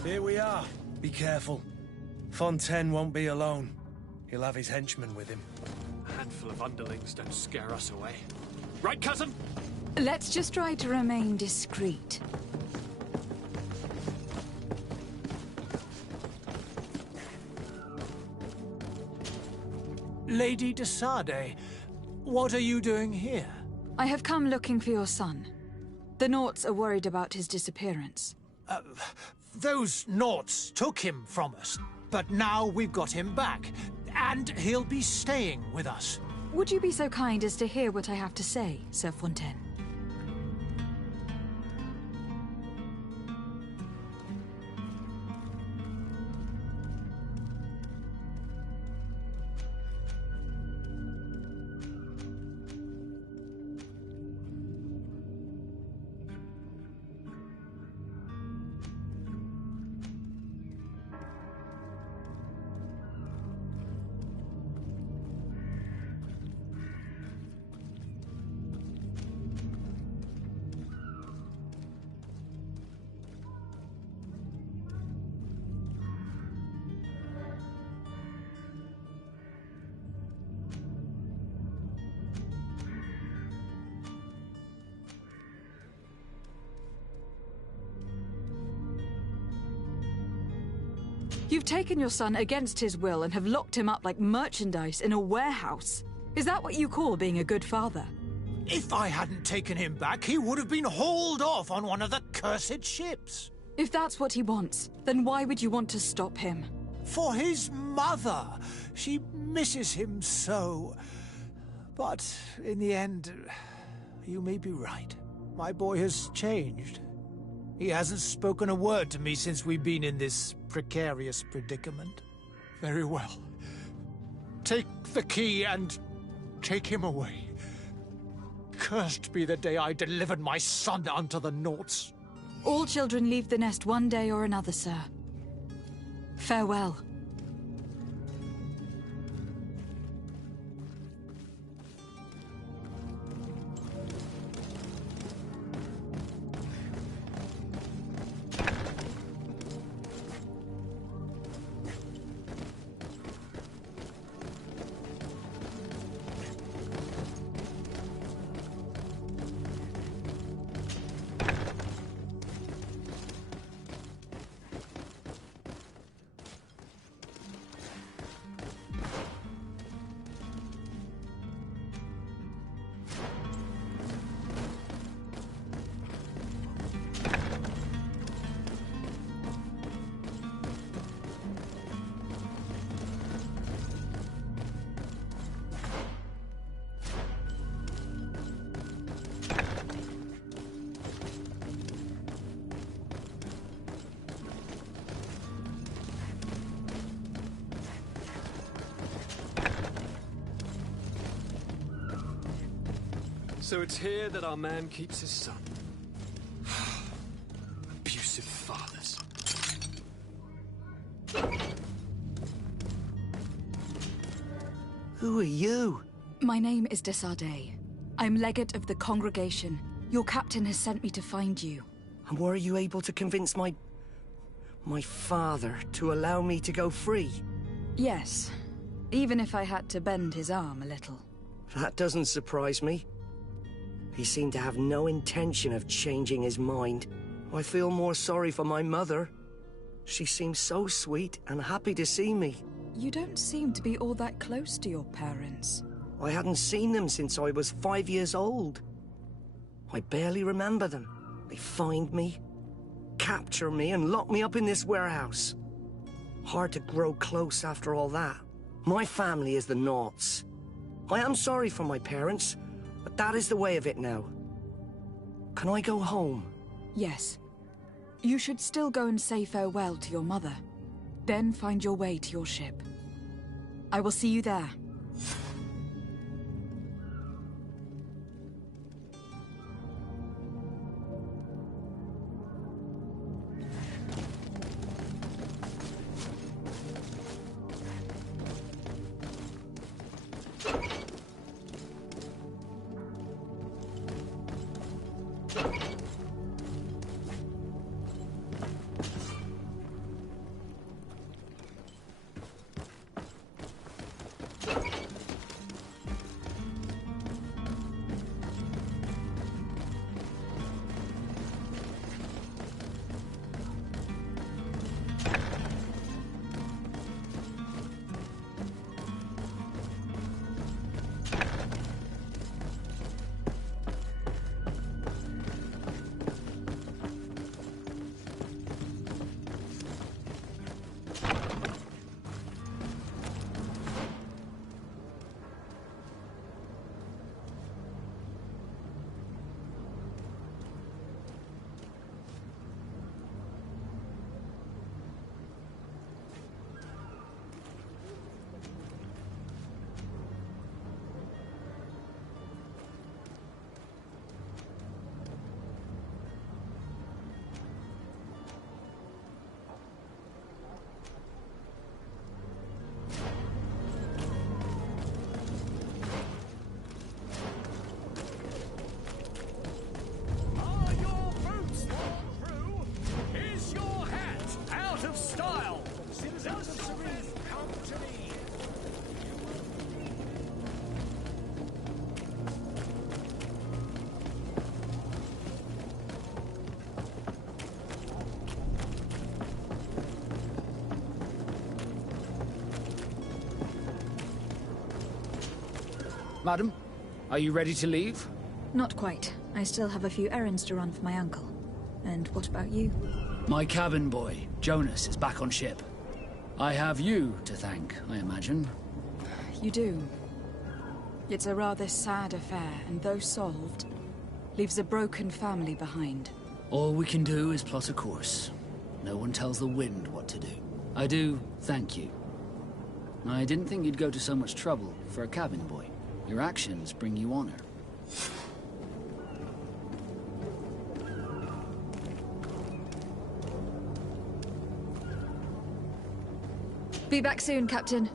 Here we are. Be careful. Fontaine won't be alone. He'll have his henchmen with him. A handful of underlings don't scare us away. Right, cousin? Let's just try to remain discreet. Lady de Sade, what are you doing here? I have come looking for your son. The Naughts are worried about his disappearance. Those Naughts took him from us, but now we've got him back, and he'll be staying with us. Would you be so kind as to hear what I have to say, Sir Fontaine? You've taken your son against his will and have locked him up like merchandise in a warehouse. Is that what you call being a good father? If I hadn't taken him back, he would have been hauled off on one of the cursed ships. If that's what he wants, then why would you want to stop him? For his mother. She misses him so. But in the end, you may be right. My boy has changed. He hasn't spoken a word to me since we've been in this precarious predicament. Very well. Take the key and take him away. Cursed be the day I delivered my son unto the Naughts. All children leave the nest one day or another, sir. Farewell. So it's here that our man keeps his son. Abusive fathers. Who are you? My name is de Sade. I'm legate of the congregation. Your captain has sent me to find you. And were you able to convince my father to allow me to go free? Yes. Even if I had to bend his arm a little. That doesn't surprise me. He seemed to have no intention of changing his mind. I feel more sorry for my mother. She seemed so sweet and happy to see me. You don't seem to be all that close to your parents. I hadn't seen them since I was 5 years old. I barely remember them. They find me, capture me, and lock me up in this warehouse. Hard to grow close after all that. My family is the Naughts. I am sorry for my parents, but that is the way of it now. Can I go home? Yes. You should still go and say farewell to your mother. Then find your way to your ship. I will see you there. Madam, are you ready to leave? Not quite. I still have a few errands to run for my uncle. And what about you? My cabin boy, Jonas, is back on ship. I have you to thank, I imagine. You do. It's a rather sad affair, and though solved, leaves a broken family behind. All we can do is plot a course. No one tells the wind what to do. I do thank you. I didn't think you'd go to so much trouble for a cabin boy. Your actions bring you honor. Be back soon, Captain.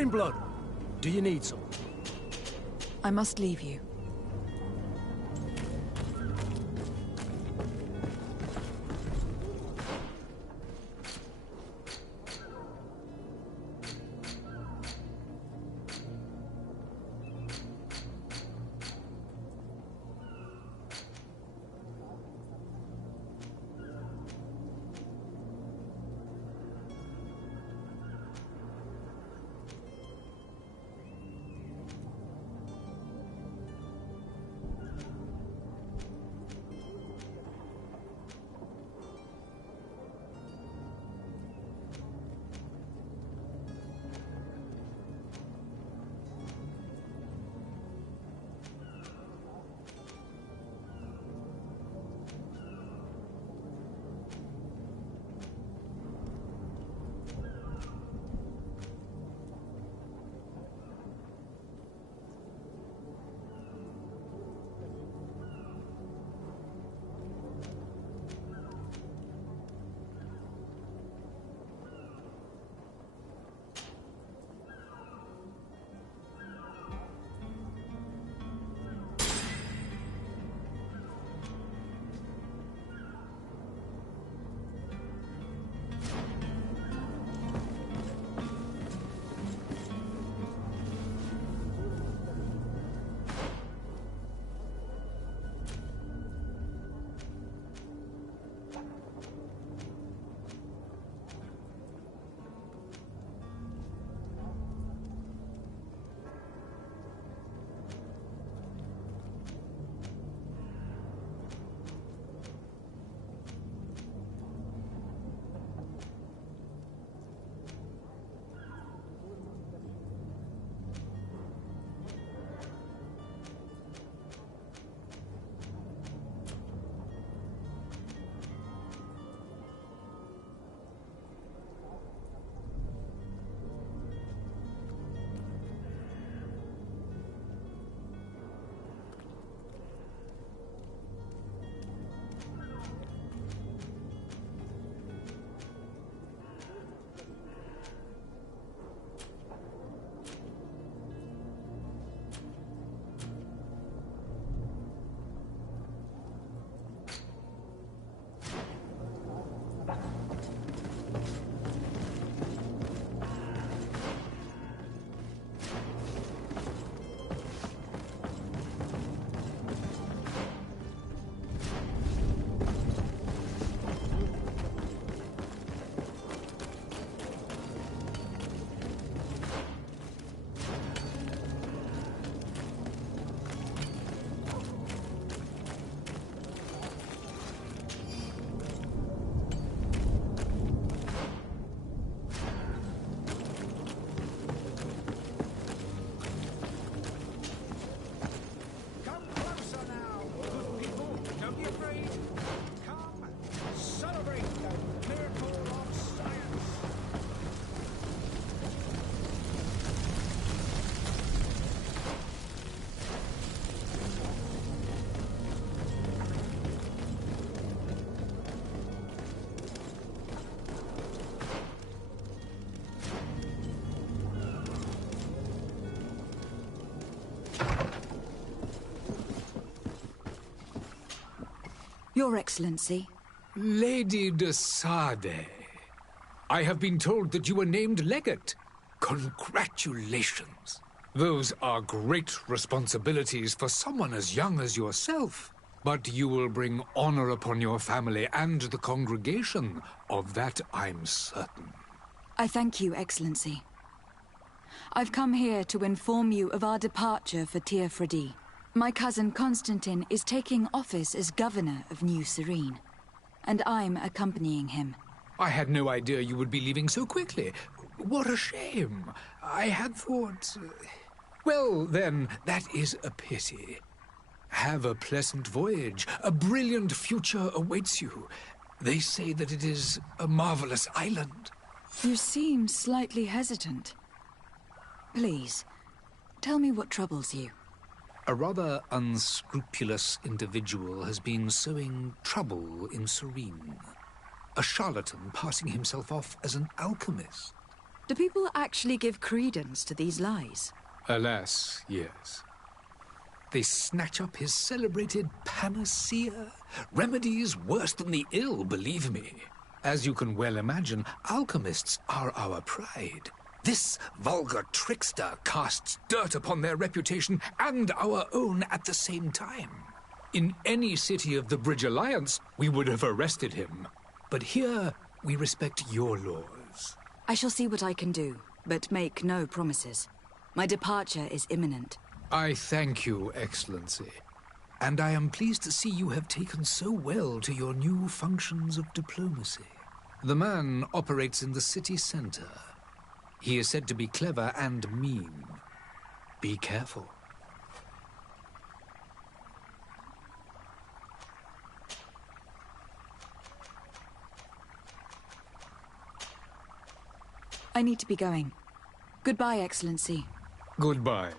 in blood. Do you need some? I must leave you. Your Excellency. Lady de Sade, I have been told that you were named legate. Congratulations. Those are great responsibilities for someone as young as yourself. But you will bring honor upon your family and the congregation. Of that I'm certain. I thank you, Excellency. I've come here to inform you of our departure for Tir Fredi. My cousin Constantine is taking office as governor of New Serene, and I'm accompanying him. I had no idea you would be leaving so quickly. What a shame. I had thought... Well, then, that is a pity. Have a pleasant voyage. A brilliant future awaits you. They say that it is a marvelous island. You seem slightly hesitant. Please, tell me what troubles you. A rather unscrupulous individual has been sowing trouble in Serene. A charlatan passing himself off as an alchemist. Do people actually give credence to these lies? Alas, yes. They snatch up his celebrated panacea. Remedies worse than the ill, believe me. As you can well imagine, alchemists are our pride. This vulgar trickster casts dirt upon their reputation and our own at the same time. In any city of the Bridge Alliance, we would have arrested him. But here, we respect your laws. I shall see what I can do, but make no promises. My departure is imminent. I thank you, Excellency. And I am pleased to see you have taken so well to your new functions of diplomacy. The man operates in the city center. He is said to be clever and mean. Be careful. I need to be going. Goodbye, Excellency. Goodbye.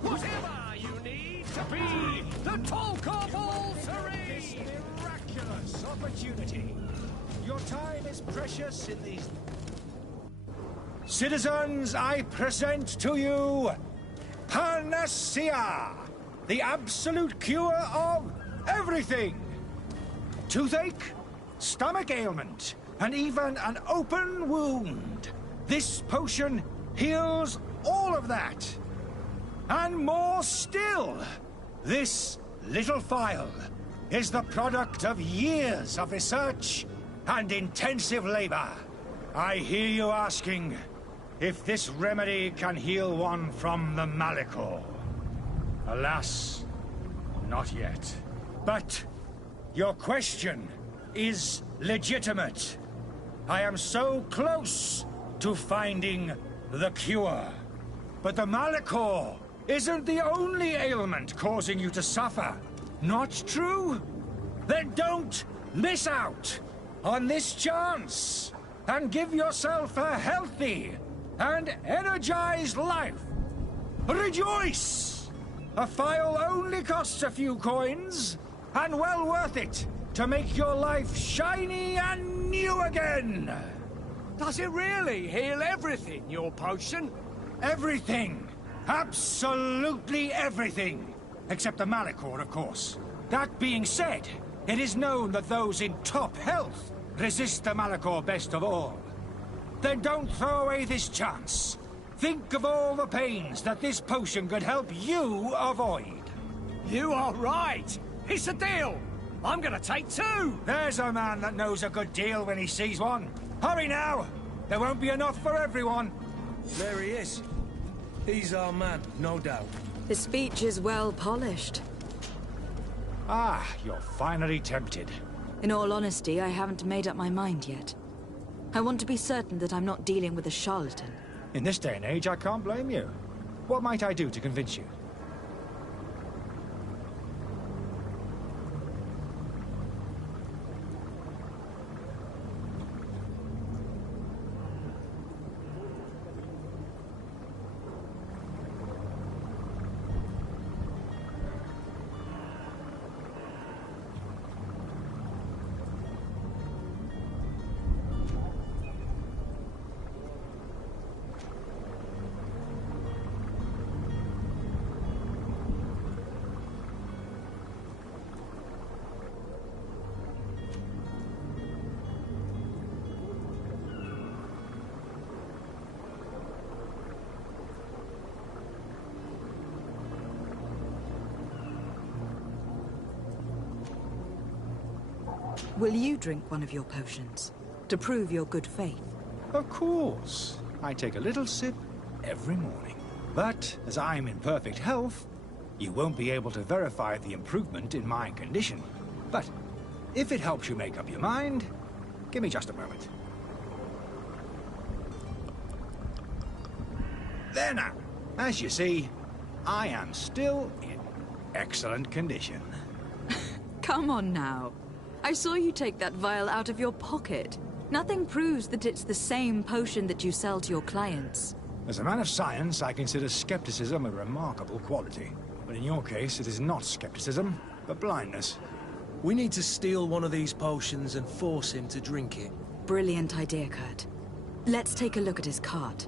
Whatever you need to be the talk of all Serene! This miraculous opportunity. Your time is precious in these... Citizens, I present to you Panacea, the absolute cure of everything. Toothache, stomach ailment, and even an open wound. This potion heals all of that. And more still, this little phial is the product of years of research and intensive labor. I hear you asking if this remedy can heal one from the Malicor. Alas, not yet. But your question is legitimate. I am so close to finding the cure. But the Malicor isn't the only ailment causing you to suffer. Not true? Then don't miss out on this chance and give yourself a healthy and energized life. Rejoice! A phial only costs a few coins, and well worth it to make your life shiny and new again. Does it really heal everything, your potion? Everything. Absolutely everything. Except the Malicor, of course. That being said, it is known that those in top health resist the Malicor best of all. Then don't throw away this chance. Think of all the pains that this potion could help you avoid. You are right. It's a deal. I'm gonna take two. There's a man that knows a good deal when he sees one. Hurry now. There won't be enough for everyone. There he is. He's our man, no doubt. His speech is well polished. Ah, you're finally tempted. In all honesty, I haven't made up my mind yet. I want to be certain that I'm not dealing with a charlatan. In this day and age, I can't blame you. What might I do to convince you? Will you drink one of your potions to prove your good faith? Of course. I take a little sip every morning. But as I'm in perfect health, you won't be able to verify the improvement in my condition. But if it helps you make up your mind, give me just a moment. There now. As you see, I am still in excellent condition. Come on now. I saw you take that vial out of your pocket. Nothing proves that it's the same potion that you sell to your clients. As a man of science, I consider skepticism a remarkable quality. But in your case, it is not skepticism, but blindness. We need to steal one of these potions and force him to drink it. Brilliant idea, Kurt. Let's take a look at his cart.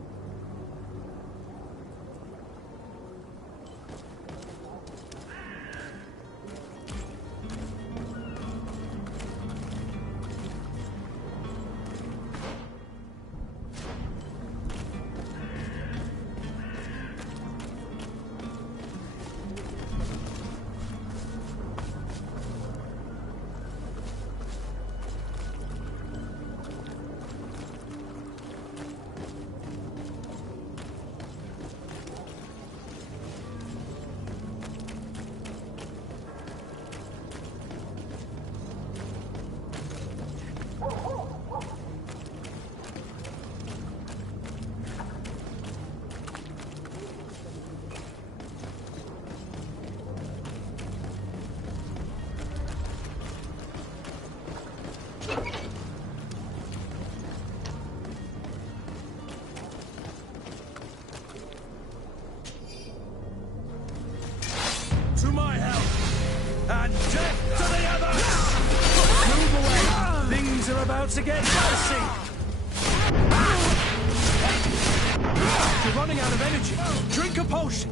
To my help! And death to the others! Move away! Things are about to get dicey! You're running out of energy. Drink a potion.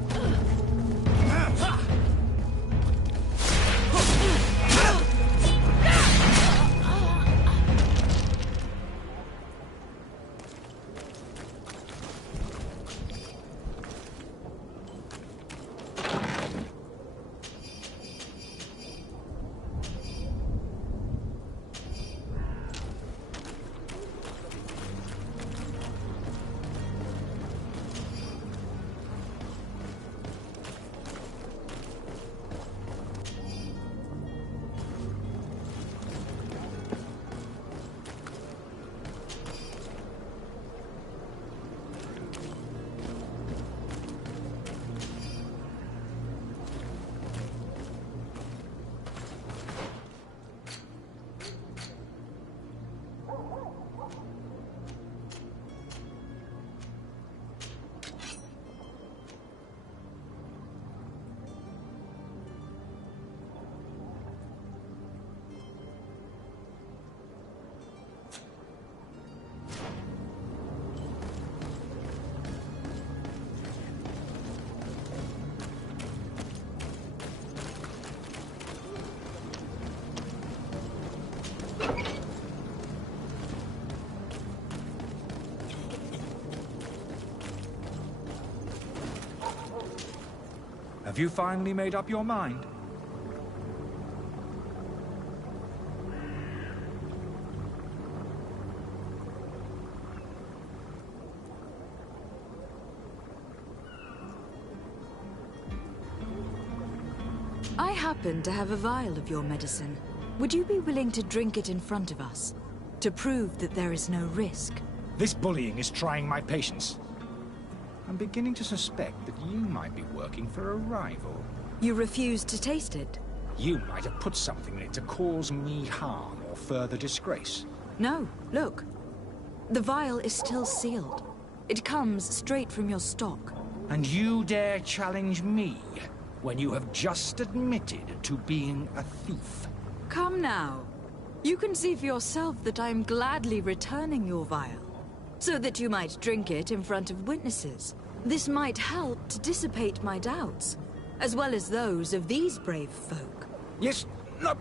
Have you finally made up your mind? I happen to have a vial of your medicine. Would you be willing to drink it in front of us? To prove that there is no risk? This bullying is trying my patience. I'm beginning to suspect that you might be working for a rival. You refuse to taste it? You might have put something in it to cause me harm or further disgrace. No, look. The vial is still sealed. It comes straight from your stock. And you dare challenge me when you have just admitted to being a thief? Come now. You can see for yourself that I'm gladly returning your vial, so that you might drink it in front of witnesses. This might help to dissipate my doubts, as well as those of these brave folk. Yes, no,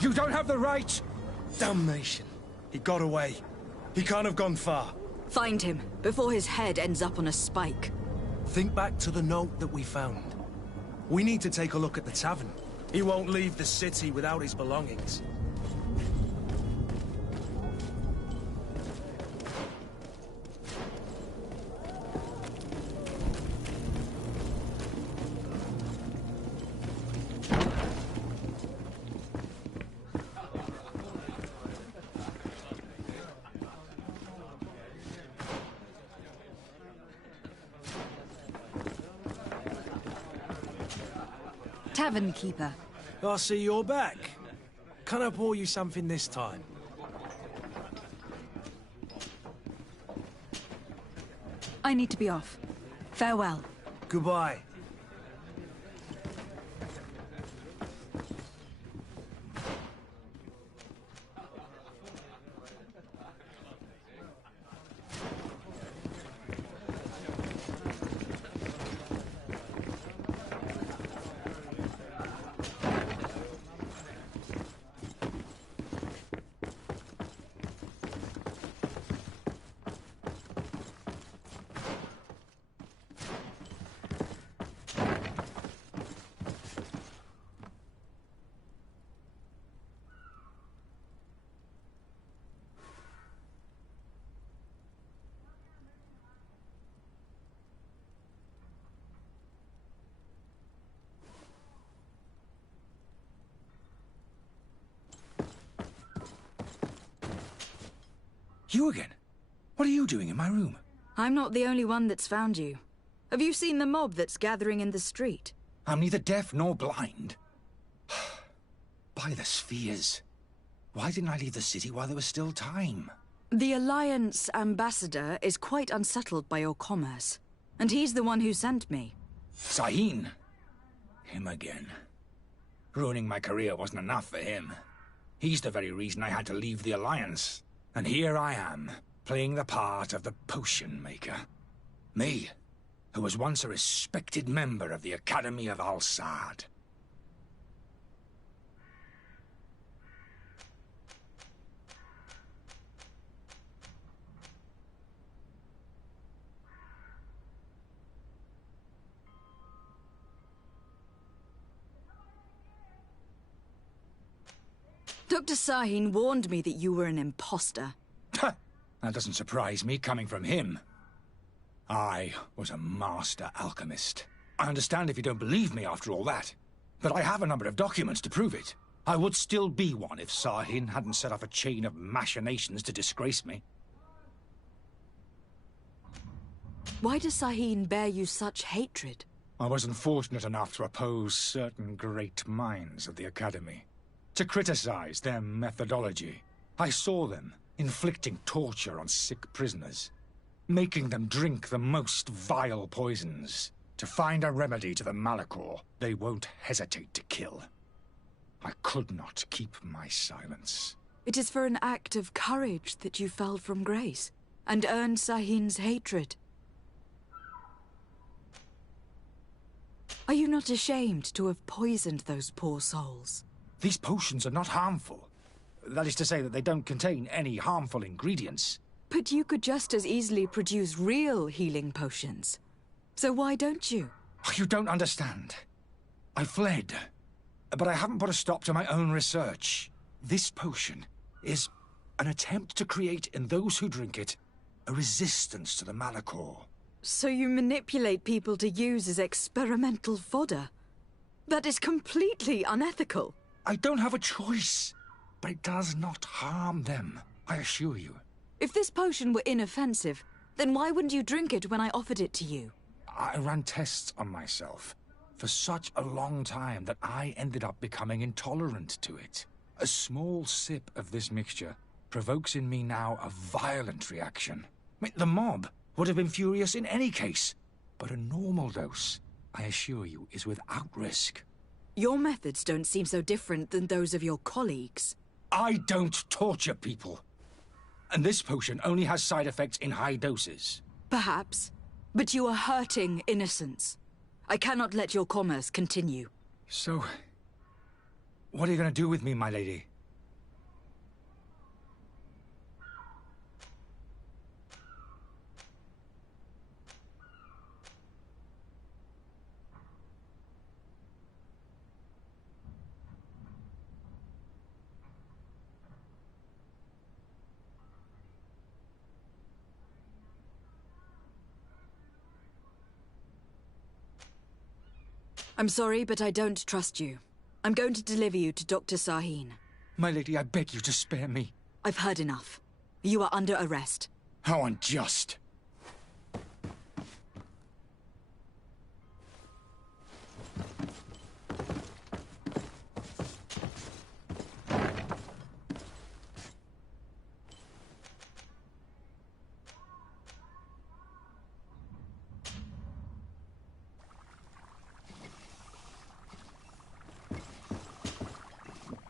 you don't have the right. Damnation. He got away. He can't have gone far. Find him, before his head ends up on a spike. Think back to the note that we found. We need to take a look at the tavern. He won't leave the city without his belongings. tavern keeper. I see you're back. Can I pour you something this time? I need to be off. Farewell. Goodbye. You again? What are you doing in my room? I'm not the only one that's found you. Have you seen the mob that's gathering in the street? I'm neither deaf nor blind. By the spheres. Why didn't I leave the city while there was still time? The Alliance ambassador is quite unsettled by your commerce. And he's the one who sent me. Sahin. Him again. Ruining my career wasn't enough for him. He's the very reason I had to leave the Alliance. And here I am, playing the part of the potion maker. Me, who was once a respected member of the Academy of Al-Sad. Dr. Sahin warned me that you were an imposter. That doesn't surprise me, coming from him. I was a master alchemist. I understand if you don't believe me after all that, but I have a number of documents to prove it. I would still be one if Sahin hadn't set off a chain of machinations to disgrace me. Why does Sahin bear you such hatred? I wasn't fortunate enough to oppose certain great minds of the Academy. To criticize their methodology. I saw them inflicting torture on sick prisoners, making them drink the most vile poisons. To find a remedy to the Malachor, they won't hesitate to kill. I could not keep my silence. It is for an act of courage that you fell from grace, and earned Sahin's hatred. Are you not ashamed to have poisoned those poor souls? These potions are not harmful. That is to say that they don't contain any harmful ingredients. But you could just as easily produce real healing potions. So why don't you? You don't understand. I fled, but I haven't put a stop to my own research. This potion is an attempt to create in those who drink it a resistance to the Malachor. So you manipulate people to use as experimental fodder? That is completely unethical. I don't have a choice, but it does not harm them, I assure you. If this potion were inoffensive, then why wouldn't you drink it when I offered it to you? I ran tests on myself for such a long time that I ended up becoming intolerant to it. A small sip of this mixture provokes in me now a violent reaction. The mob would have been furious in any case, but a normal dose, I assure you, is without risk. Your methods don't seem so different than those of your colleagues. I don't torture people. And this potion only has side effects in high doses. Perhaps, but you are hurting innocents. I cannot let your commerce continue. So, what are you going to do with me, my lady? I'm sorry, but I don't trust you. I'm going to deliver you to Dr. Sahin. My lady, I beg you to spare me. I've heard enough. You are under arrest. How unjust.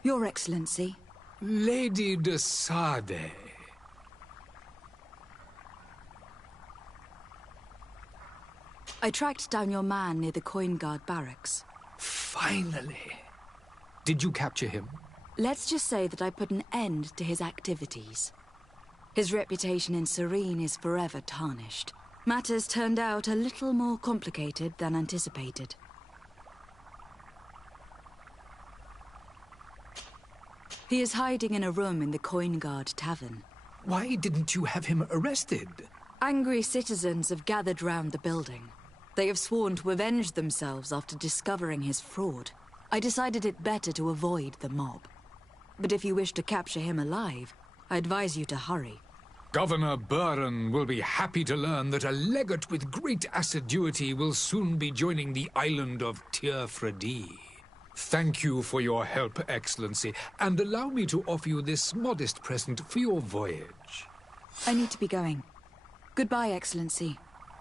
Your Excellency. Lady de Sade. I tracked down your man near the Coin Guard barracks. Finally. Did you capture him? Let's just say that I put an end to his activities. His reputation in Serene is forever tarnished. Matters turned out a little more complicated than anticipated. He is hiding in a room in the Coin Guard Tavern. Why didn't you have him arrested? Angry citizens have gathered round the building. They have sworn to avenge themselves after discovering his fraud. I decided it better to avoid the mob. But if you wish to capture him alive, I advise you to hurry. Governor Buren will be happy to learn that a legate with great assiduity will soon be joining the island of Tir-Fredi. Thank you for your help, Excellency, and allow me to offer you this modest present for your voyage. I need to be going. Goodbye, Excellency.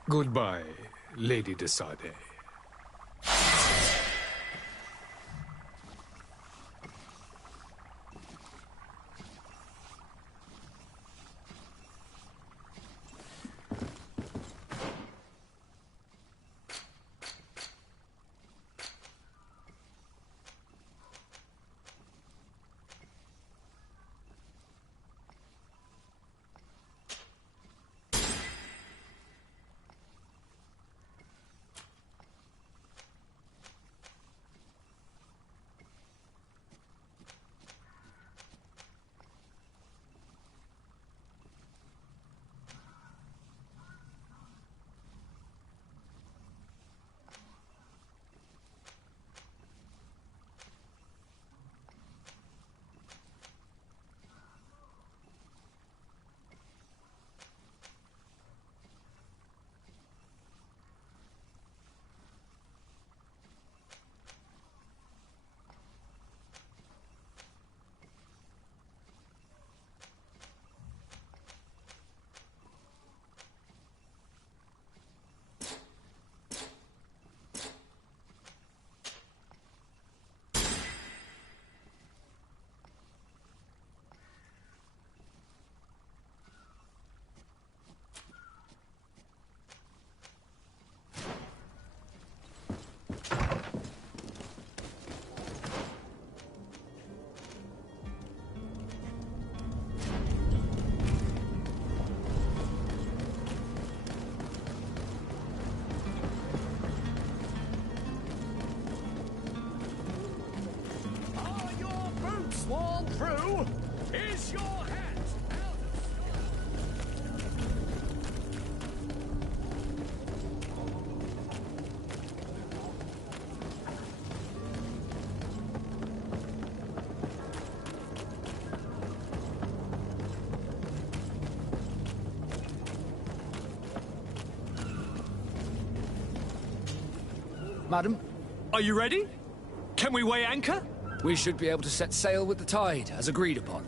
Goodbye, Lady de Sade. Sworn through? Is your hat out of Madam? Are you ready? Can we weigh anchor? We should be able to set sail with the tide, as agreed upon.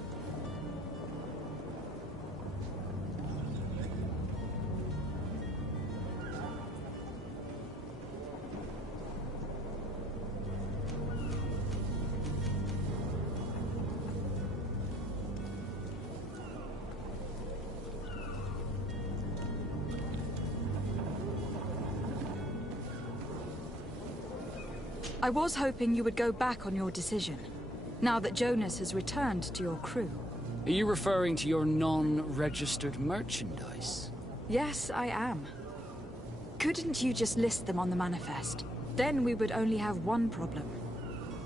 I was hoping you would go back on your decision, now that Jonas has returned to your crew. Are you referring to your non-registered merchandise? Yes, I am. Couldn't you just list them on the manifest? Then we would only have one problem.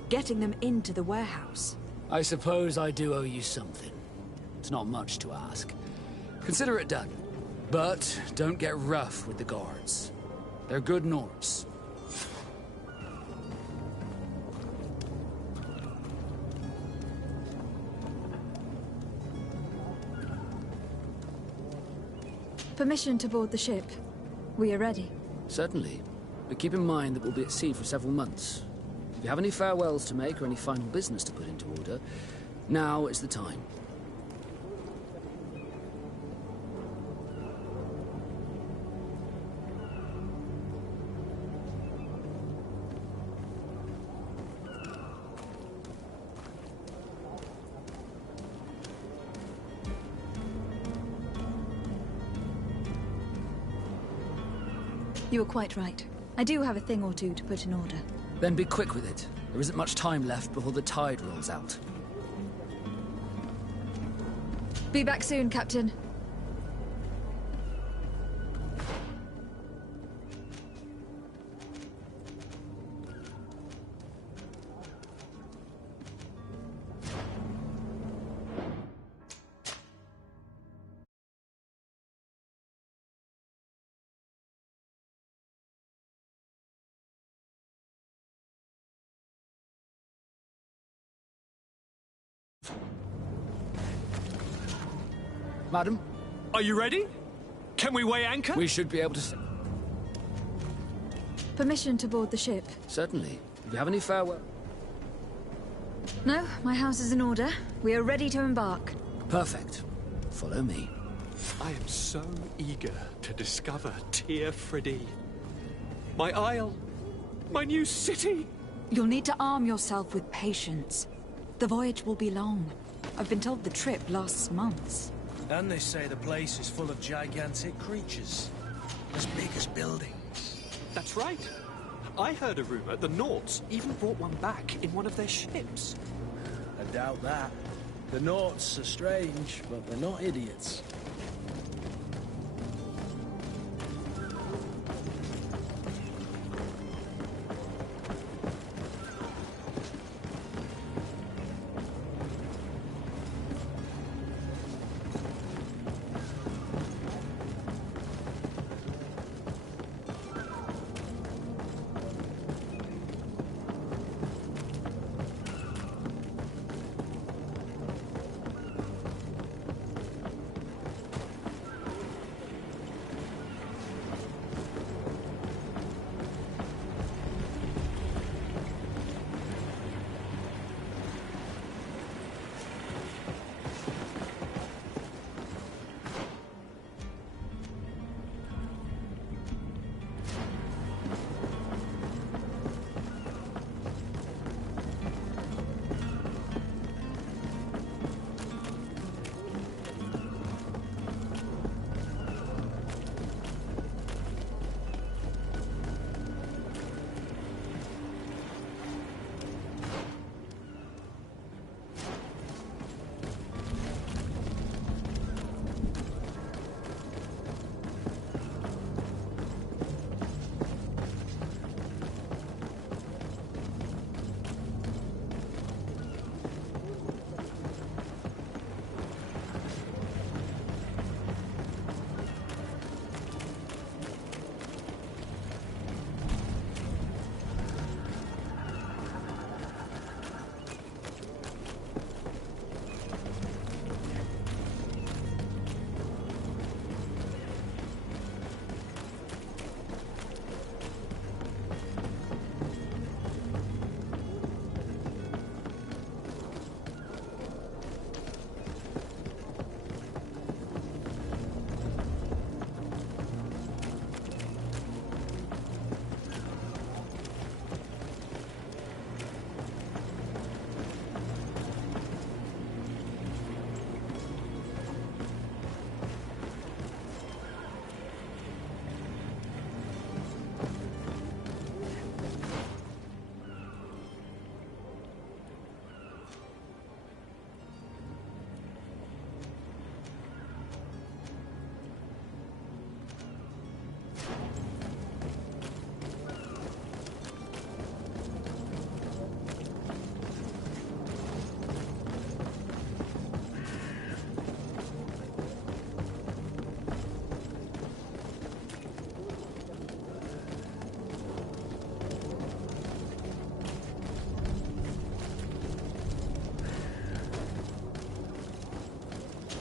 Getting them into the warehouse. I suppose I do owe you something. It's not much to ask. Consider it done. But don't get rough with the guards. They're good Nords. Permission to board the ship. We are ready. Certainly. But keep in mind that we'll be at sea for several months. If you have any farewells to make or any final business to put into order, now is the time. You were quite right. I do have a thing or two to put in order. Then be quick with it. There isn't much time left before the tide rolls out. Be back soon, Captain. Madam? Are you ready? Can we weigh anchor? We should be able to... Permission to board the ship? Certainly. If you have any farewell... No, my house is in order. We are ready to embark. Perfect. Follow me. I am so eager to discover Tir Friddy. My isle. My new city. You'll need to arm yourself with patience. The voyage will be long. I've been told the trip lasts months. And they say the place is full of gigantic creatures. As big as buildings. That's right. I heard a rumor the Nauts even brought one back in one of their ships. I doubt that. The Nauts are strange, but they're not idiots.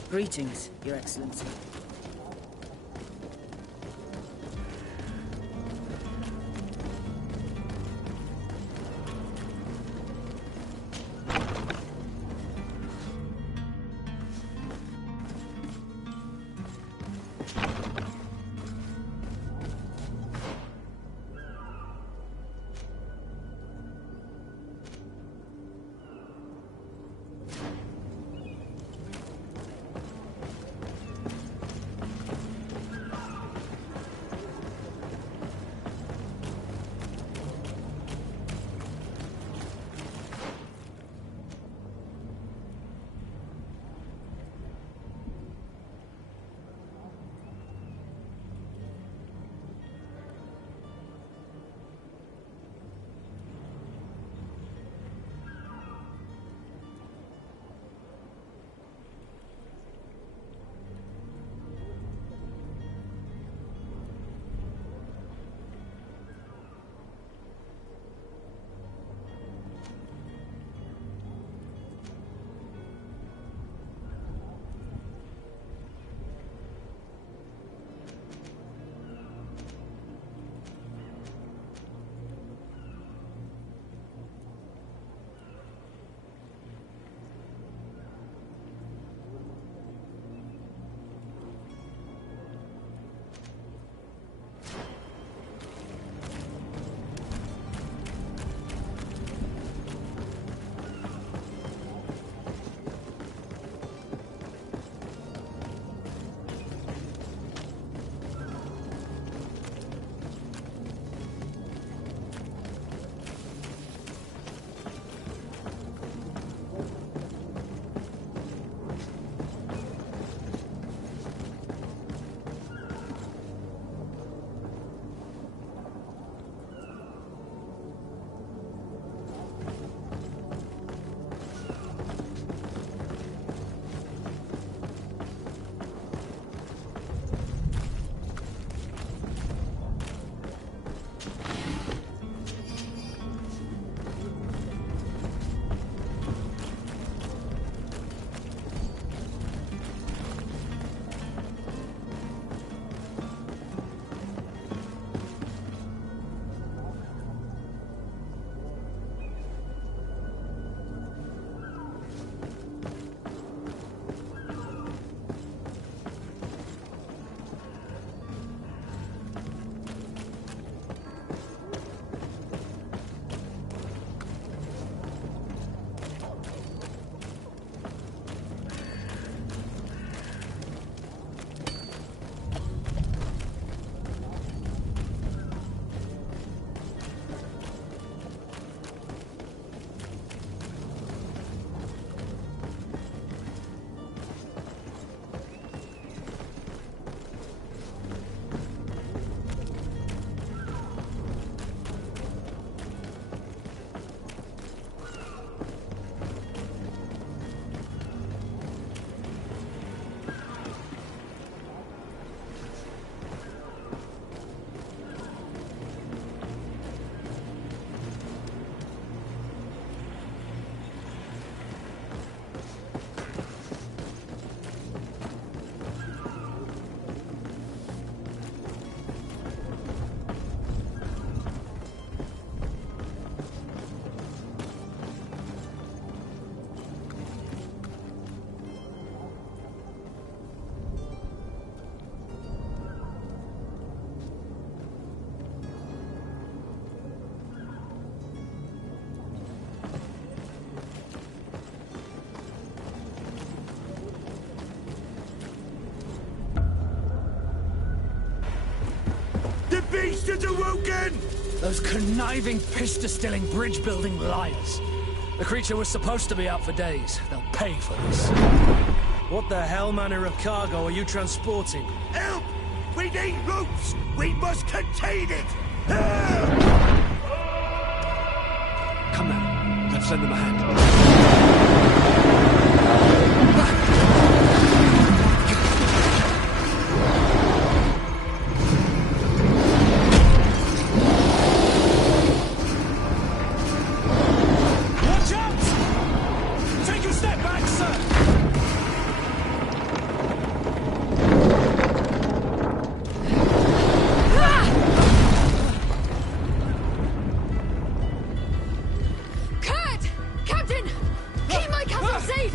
Greetings, Your Excellency. bastards awoken! Those conniving, piss-distilling, bridge-building liars. The creature was supposed to be out for days. They'll pay for this. What the hell manner of cargo are you transporting? Help! We need ropes! We must contain it! Come now, let's lend them a hand. Watch out! Take a step back, sir! Kurt! Captain! Keep my castle safe!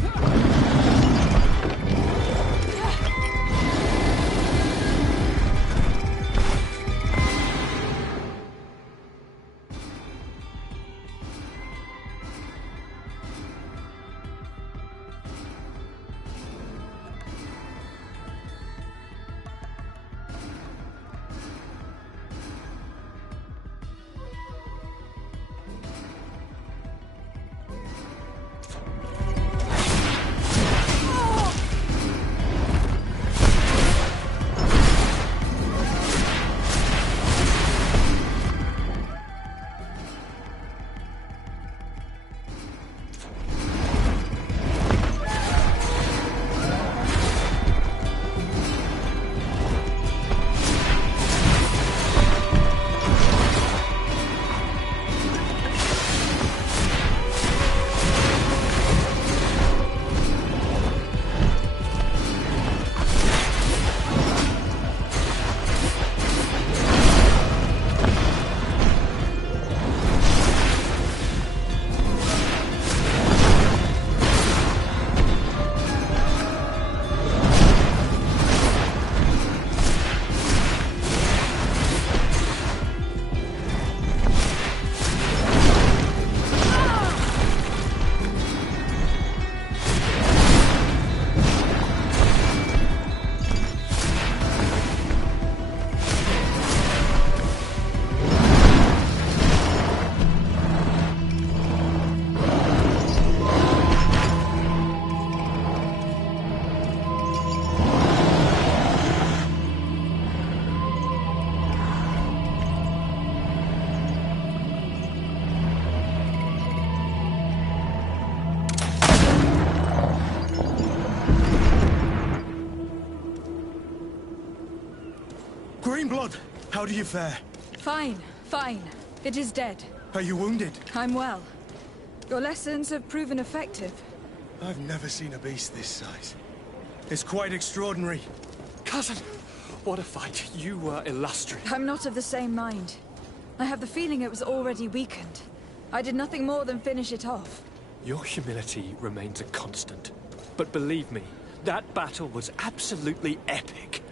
Greenblood, how do you fare? Fine, fine. It is dead. Are you wounded? I'm well. Your lessons have proven effective. I've never seen a beast this size. It's quite extraordinary. Cousin, what a fight. You were illustrious. I'm not of the same mind. I have the feeling it was already weakened. I did nothing more than finish it off. Your humility remains a constant. But believe me, that battle was absolutely epic.